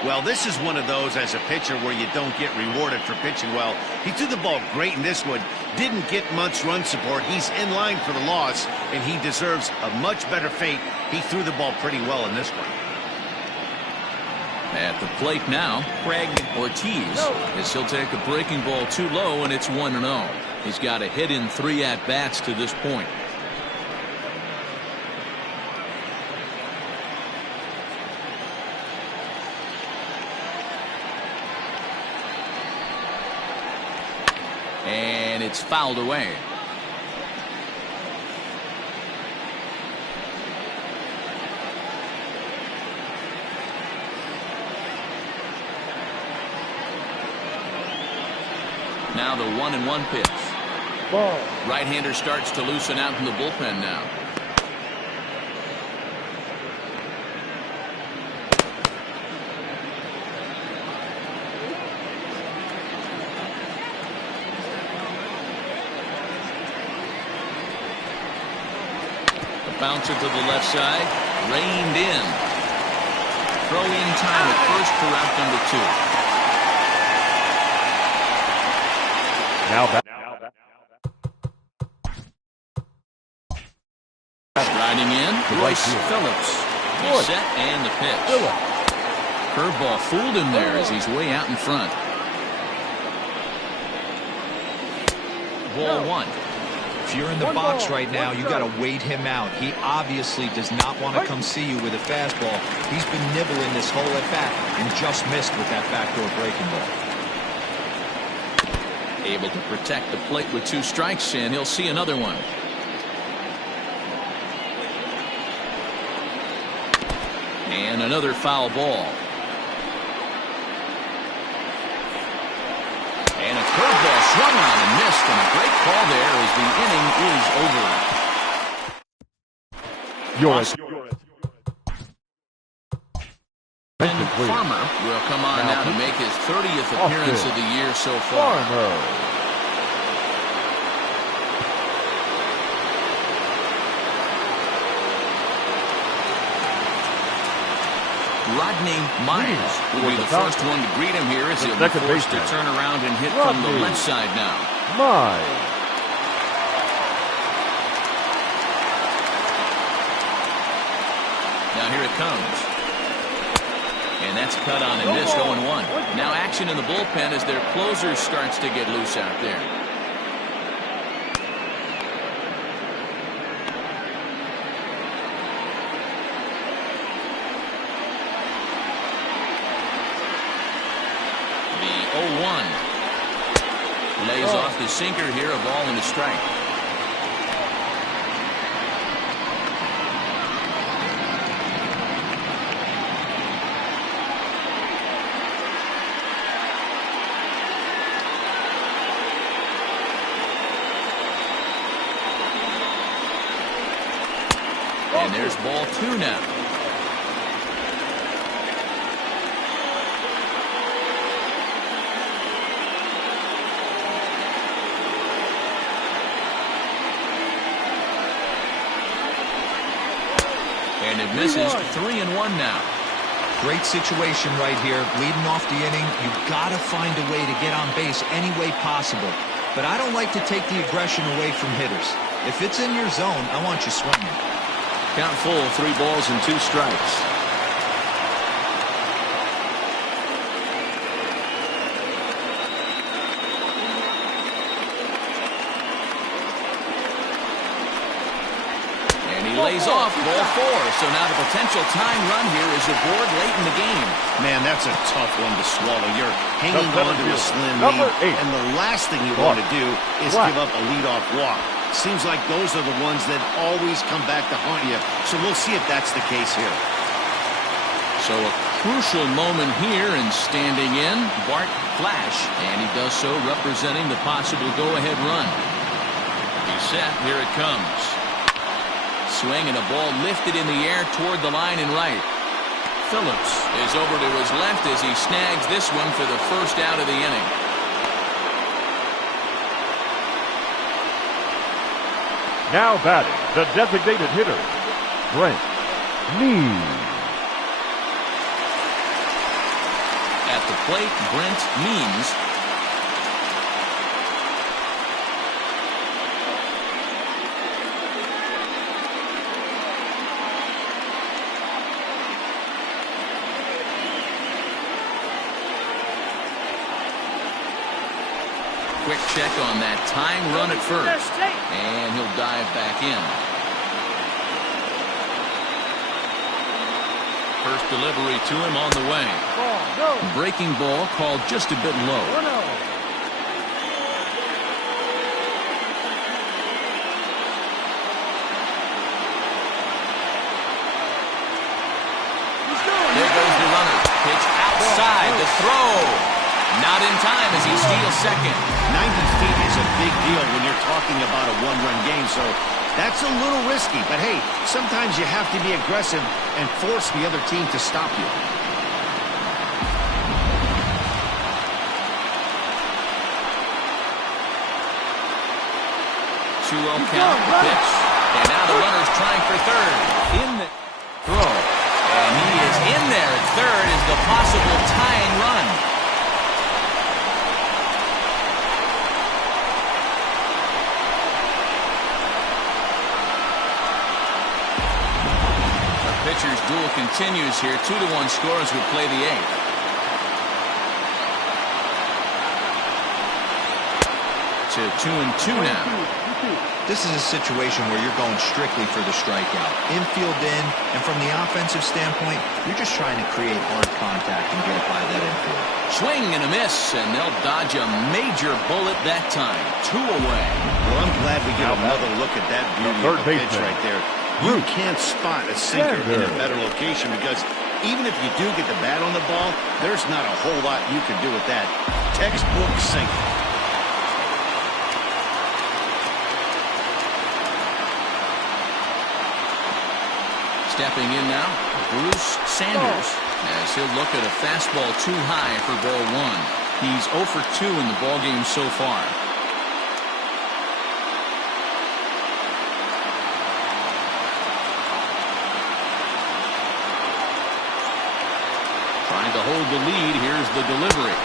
Well, this is one of those as a pitcher where you don't get rewarded for pitching well. He threw the ball great in this one. Didn't get much run support. He's in line for the loss, and he deserves a much better fate. He threw the ball pretty well in this one. At the plate now, Craig Ortiz, as he'll take a breaking ball too low, and it's 1-0. He's got a hit in 3 at-bats to this point. And it's fouled away. Now the 1-1 pitch. Ball. Right-hander starts to loosen out in the bullpen now. The bouncer to the left side, reined in. Throw in time at first for out number 2. Now back. Riding in, Royce Phillips. He's set and the pitch. Curveball fooled him there as he's way out in front. Ball 1. If you're in the box right now, you got to wait him out. He obviously does not want to come see you with a fastball. He's been nibbling this whole at bat and just missed with that backdoor breaking ball. Able to protect the plate with 2 strikes, and he'll see another one. And another foul ball. And a curveball swung on and missed, and a great call there as the inning is over. And Farmer will come on now to make his 30th appearance of the year so far. Rodney Myers will be the first one to greet him here as he'll be forced to turn around and hit from the left side now. Now here it comes. And that's cut on and missed 0-1. Now action in the bullpen as their closer starts to get loose out there. lays off the sinker here, a ball and a strike. And there's ball 2 now. And it misses. 3-1 now. Great situation right here. Leading off the inning, you've got to find a way to get on base any way possible. But I don't like to take the aggression away from hitters. If it's in your zone, I want you swinging. Count full, 3 balls and 2 strikes. And he lays off ball 4. So now the potential tying run here is aboard late in the game. Man, that's a tough one to swallow. You're hanging on to a slim Number lead, 8. and the last thing you want to do is give up a leadoff walk. Seems like those are the ones that always come back to haunt you. So we'll see if that's the case here. So a crucial moment here, and standing in, Bart Flash. And he does so representing the possible go-ahead run. He's set. Here it comes. Swing and a ball lifted in the air toward the line and right. Phillips is over to his left as he snags this one for the first out of the inning. Now batting, the designated hitter, Brent Means. At the plate, Brent Means. Quick check on that tying run at first. And he'll dive back in. First delivery to him on the way. Breaking ball called just a bit low. There goes the runner. Pitch outside. The throw. Not in time as he steals second. 90 feet is a big deal when you're talking about a one-run game, so that's a little risky. But hey, sometimes you have to be aggressive and force the other team to stop you. 2-0 count, the pitch. And now the runner's trying for third. In the throw. And he is in there at third as the possible tying run. Pitcher's duel continues here. 2-1 scores would play the 8th. To 2-2 now. This is a situation where you're going strictly for the strikeout. Infield in, and from the offensive standpoint, you're just trying to create hard contact and get it by that infield. Swing and a miss, and they'll dodge a major bullet that time. 2 away. Well, I'm glad we get another look at that beauty of a pitch right there. You can't spot a sinker in a better location because even if you do get the bat on the ball, there's not a whole lot you can do with that. Textbook sinker. Stepping in now, Bruce Sanders, as he'll look at a fastball too high for ball 1. He's 0 for 2 in the ballgame so far. Trying to hold the lead. Here's the delivery.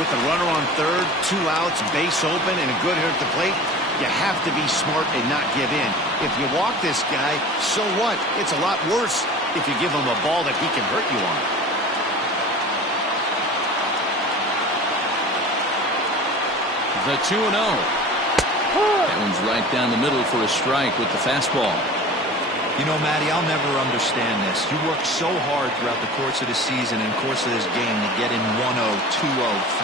With the runner on third, 2 outs, base open, and a good hit at the plate, you have to be smart and not give in. If you walk this guy, so what? It's a lot worse if you give him a ball that he can hurt you on. The 2-0. That one's right down the middle for a strike with the fastball. You know, Matty, I'll never understand this. You work so hard throughout the course of the season and course of this game to get in 1-0, 2-0,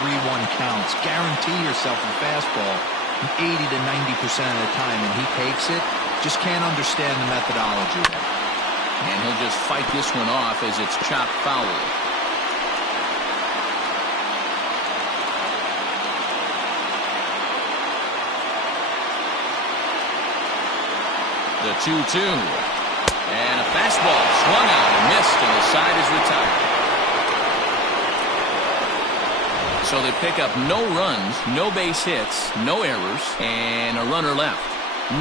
3-1 counts. Guarantee yourself a fastball 80 to 90% of the time, and he takes it. Just can't understand the methodology there. And he'll just fight this one off as it's chopped foul. The 2-2. And a fastball swung out and missed, and the side is retired. So they pick up no runs, no base hits, no errors, and a runner left.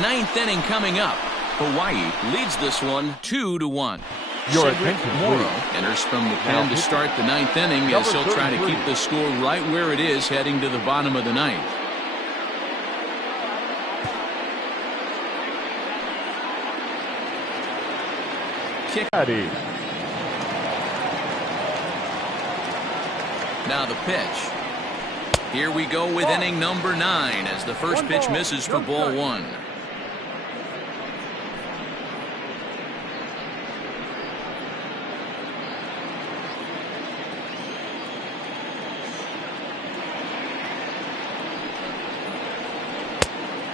Ninth inning coming up. Hawaii leads this one 2-1. Your Cedric attention, Morrow please. enters from the pen to start the ninth inning as he'll try to keep the score right where it is heading to the bottom of the ninth. Kick. Now the pitch. Here we go with inning number 9 as the first pitch misses for ball 1.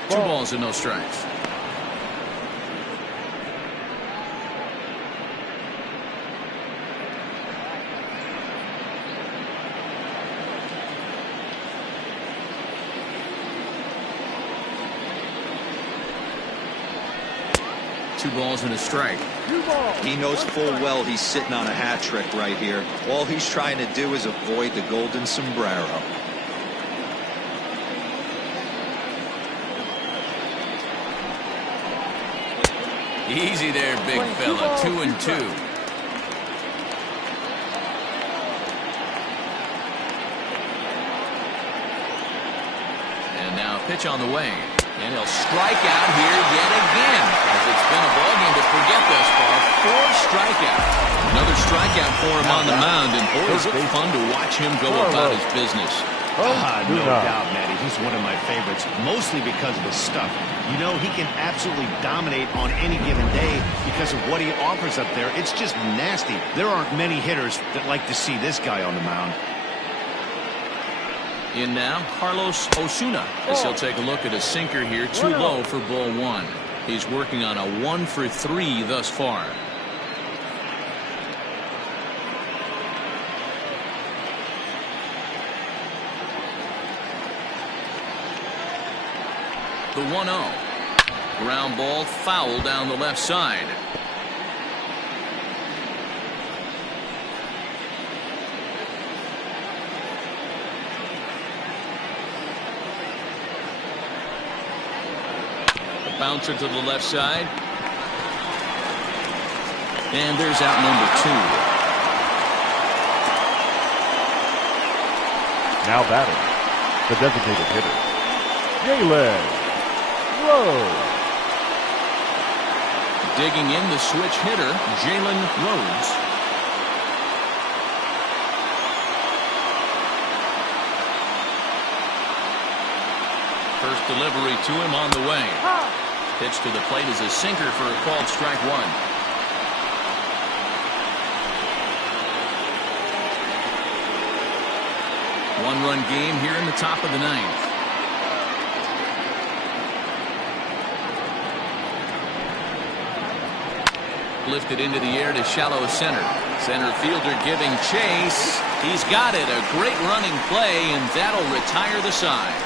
Two balls and no strikes. Two balls and a strike. He knows full well he's sitting on a hat trick right here. All he's trying to do is avoid the golden sombrero. Easy there, big fella. 2-2. And now pitch on the way. And he'll strike out here yet again. As it's been a ballgame to forget thus far. 4 strikeouts. Another strikeout for him on the mound. And boy, is it fun to watch him go about his business. No doubt, Matty. He's one of my favorites, mostly because of his stuff. You know, he can absolutely dominate on any given day because of what he offers up there. It's just nasty. There aren't many hitters that like to see this guy on the mound. In now, Carlos Osuna, as he'll take a look at a sinker here, too low for ball 1. He's working on a 1-for-3 thus far. The 1-0. Ground ball foul down the left side. Bouncer to the left side. And there's out number 2. Now batting, the designated hitter, Jalen Rose. Digging in the switch hitter, Jalen Rose. First delivery to him on the way. Pitch to the plate is a sinker for a called strike 1. One-run game here in the top of the 9th. Lifted into the air to shallow center. Center fielder giving chase. He's got it. A great running play, and that'll retire the side.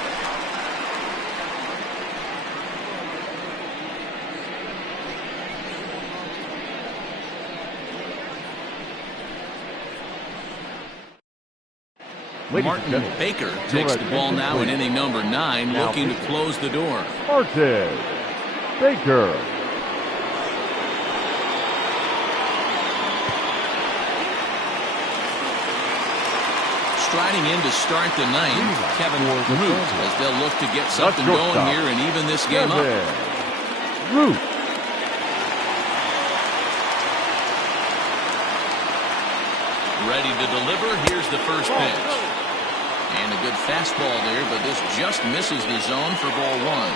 Martin Baker takes the ball now in inning number 9, looking to close the door. Martin Baker. Striding in to start the 9th, Kevin Root, as they'll look to get something going here and even this game up. Root. Ready to deliver. Here's the first pitch. And a good fastball there, but this just misses the zone for ball 1.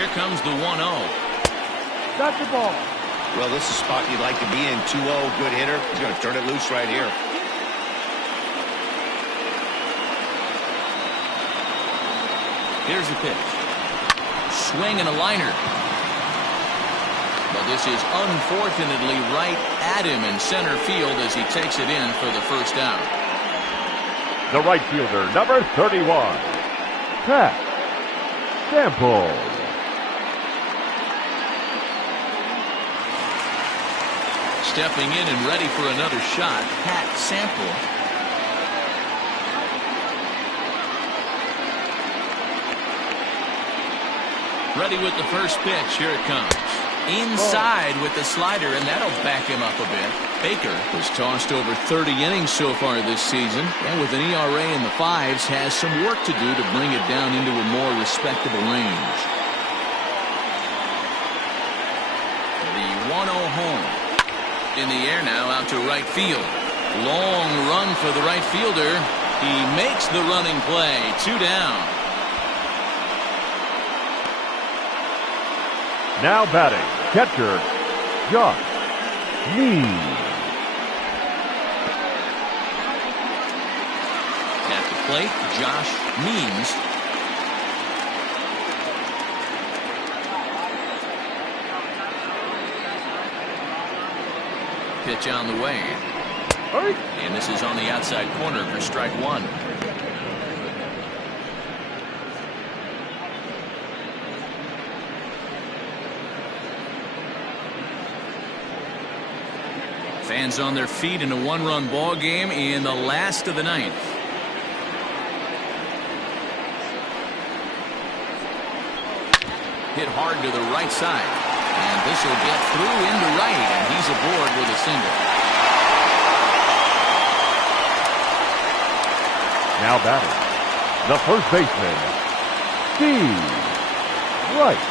Here comes the 1-0. Got the ball. Well, this is a spot you'd like to be in. 2-0, good hitter. He's going to turn it loose right here. Here's the pitch. Swing and a liner. But this is unfortunately right at him in center field as he takes it in for the first out. The right fielder, number 31, Pat Sample. Stepping in and ready for another shot, Pat Sample. Ready with the first pitch. Here it comes. Inside with the slider, and that'll back him up a bit. Baker has tossed over 30 innings so far this season, and with an ERA in the 5s, has some work to do to bring it down into a more respectable range. The 1-0 home. In the air now, out to right field. Long run for the right fielder. He makes the running play. 2 down. Now batting, catcher, Josh Means. At the plate, Josh Means. Pitch on the way. And this is on the outside corner for strike 1. Fans on their feet in a 1-run ball game in the last of the 9th. Hit hard to the right side. And this will get through into right, and he's aboard with a single. Now batting, the first baseman, Steve Wright.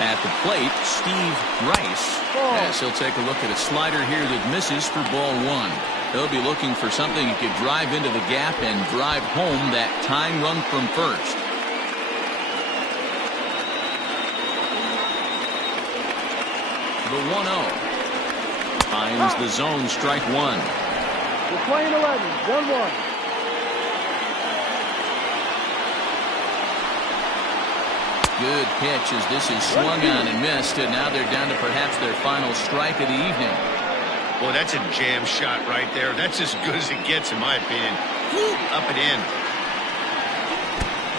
At the plate, Steve Rice, as he'll take a look at a slider here that misses for ball 1. He'll be looking for something he could drive into the gap and drive home that tying run from first. The 1-0 finds the zone, strike 1. We're playing 11, 1-1. Good pitch as this is swung on and missed, and now they're down to perhaps their final strike of the evening. Well, that's a jam shot right there. That's as good as it gets, in my opinion. Up and in.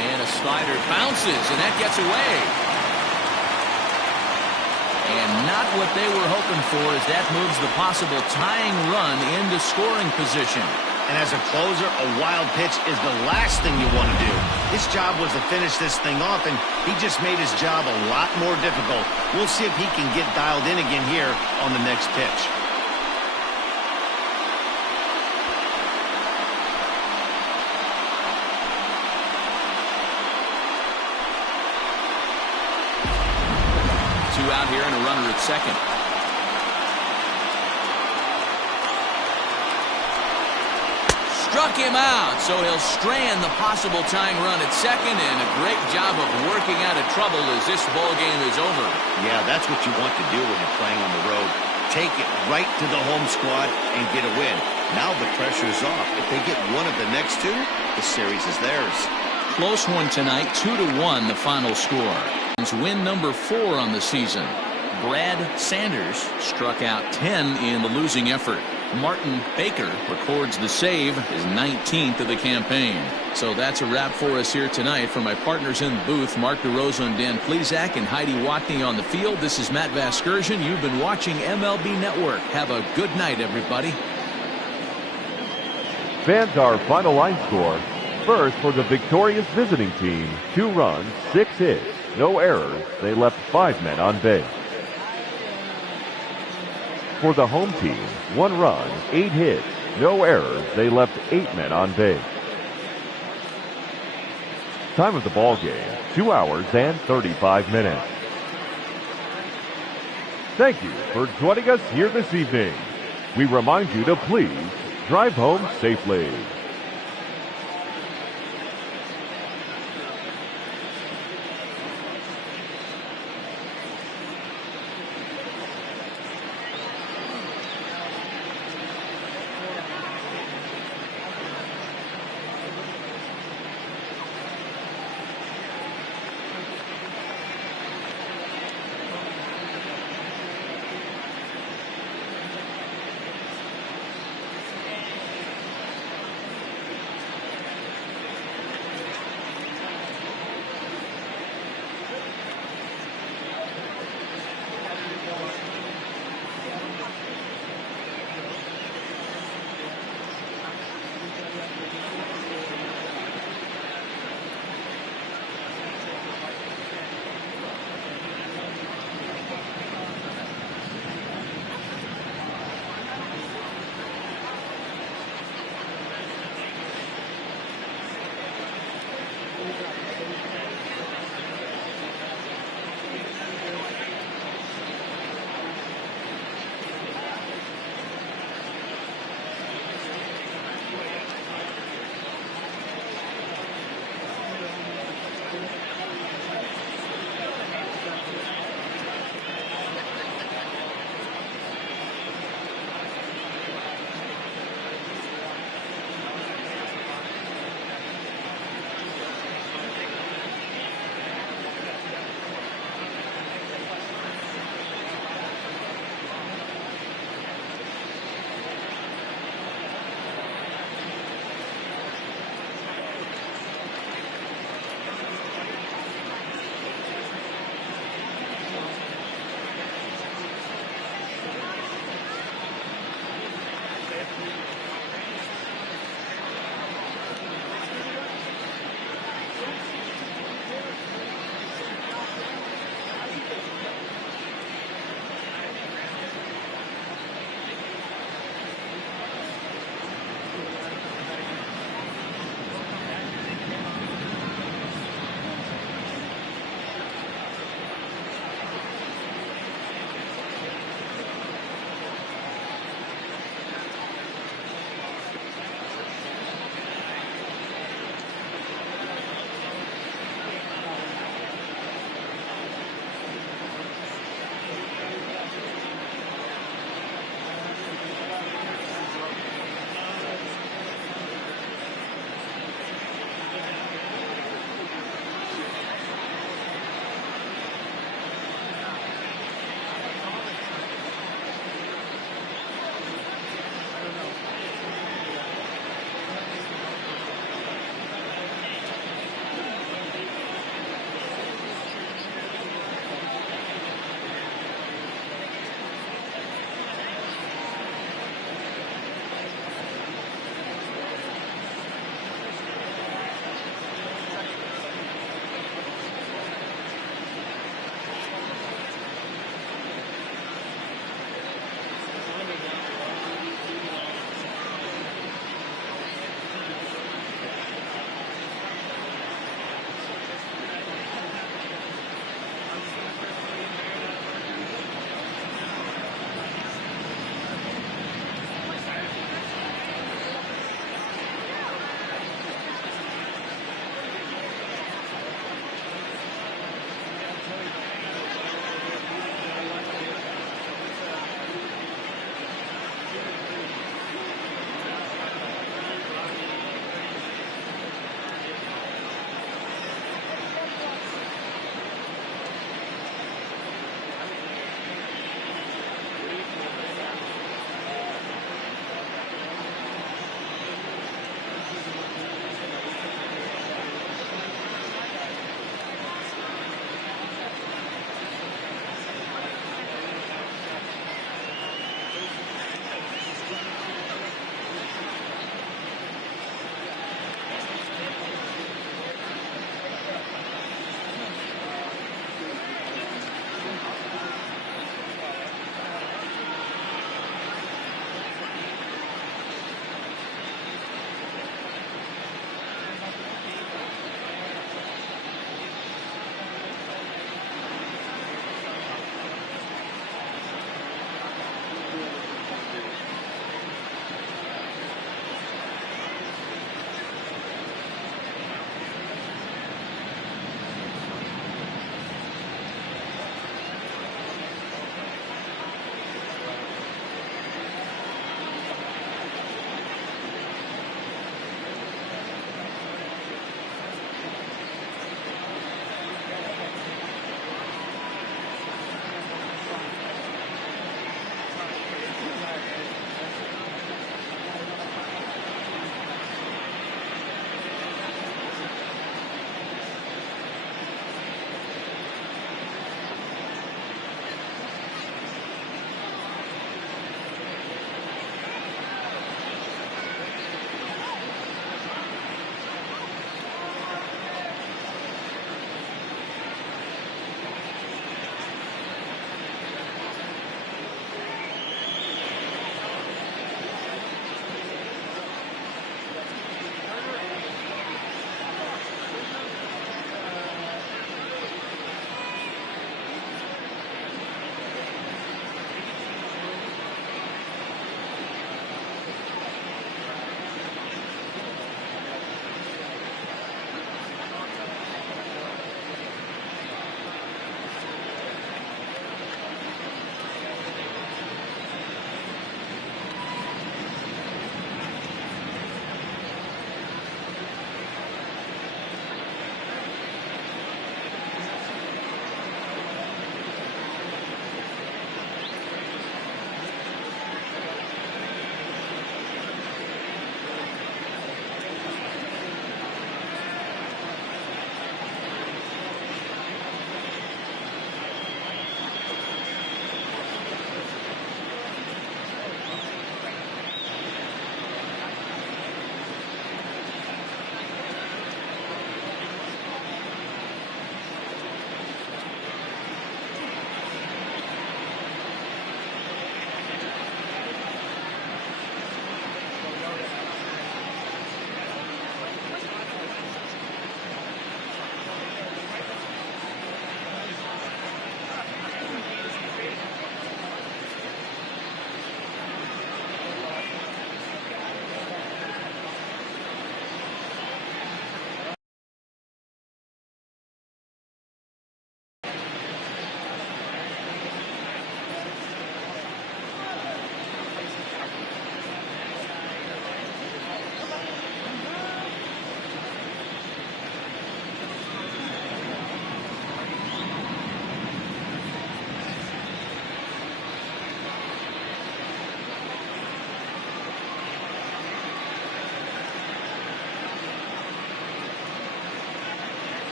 And a slider bounces, and that gets away. And not what they were hoping for, as that moves the possible tying run into scoring position. And as a closer, a wild pitch is the last thing you want to do. His job was to finish this thing off, and he just made his job a lot more difficult. We'll see if he can get dialed in again here on the next pitch. Two out here and a runner at second. Struck him out, so he'll strand the possible tying run at second, and a great job of working out of trouble as this ball game is over. Yeah, that's what you want to do when you're playing on the road. Take it right to the home squad and get a win. Now the pressure's off. If they get one of the next two, the series is theirs. Close one tonight, 2-1 the final score. Win number 4 on the season. Brad Sanders struck out 10 in the losing effort. Martin Baker records the save, his 19th of the campaign. So that's a wrap for us here tonight. For my partners in the booth, Mark DeRosa and Dan Plesac and Heidi Watney on the field, this is Matt Vasgersian. You've been watching MLB Network. Have a good night, everybody. Fans, our final line score. First, for the victorious visiting team, 2 runs, 6 hits, no errors. They left 5 men on base. For the home team, 1 run, 8 hits, no errors. They left 8 men on base. Time of the ball game, 2 hours and 35 minutes. Thank you for joining us here this evening. We remind you to please drive home safely.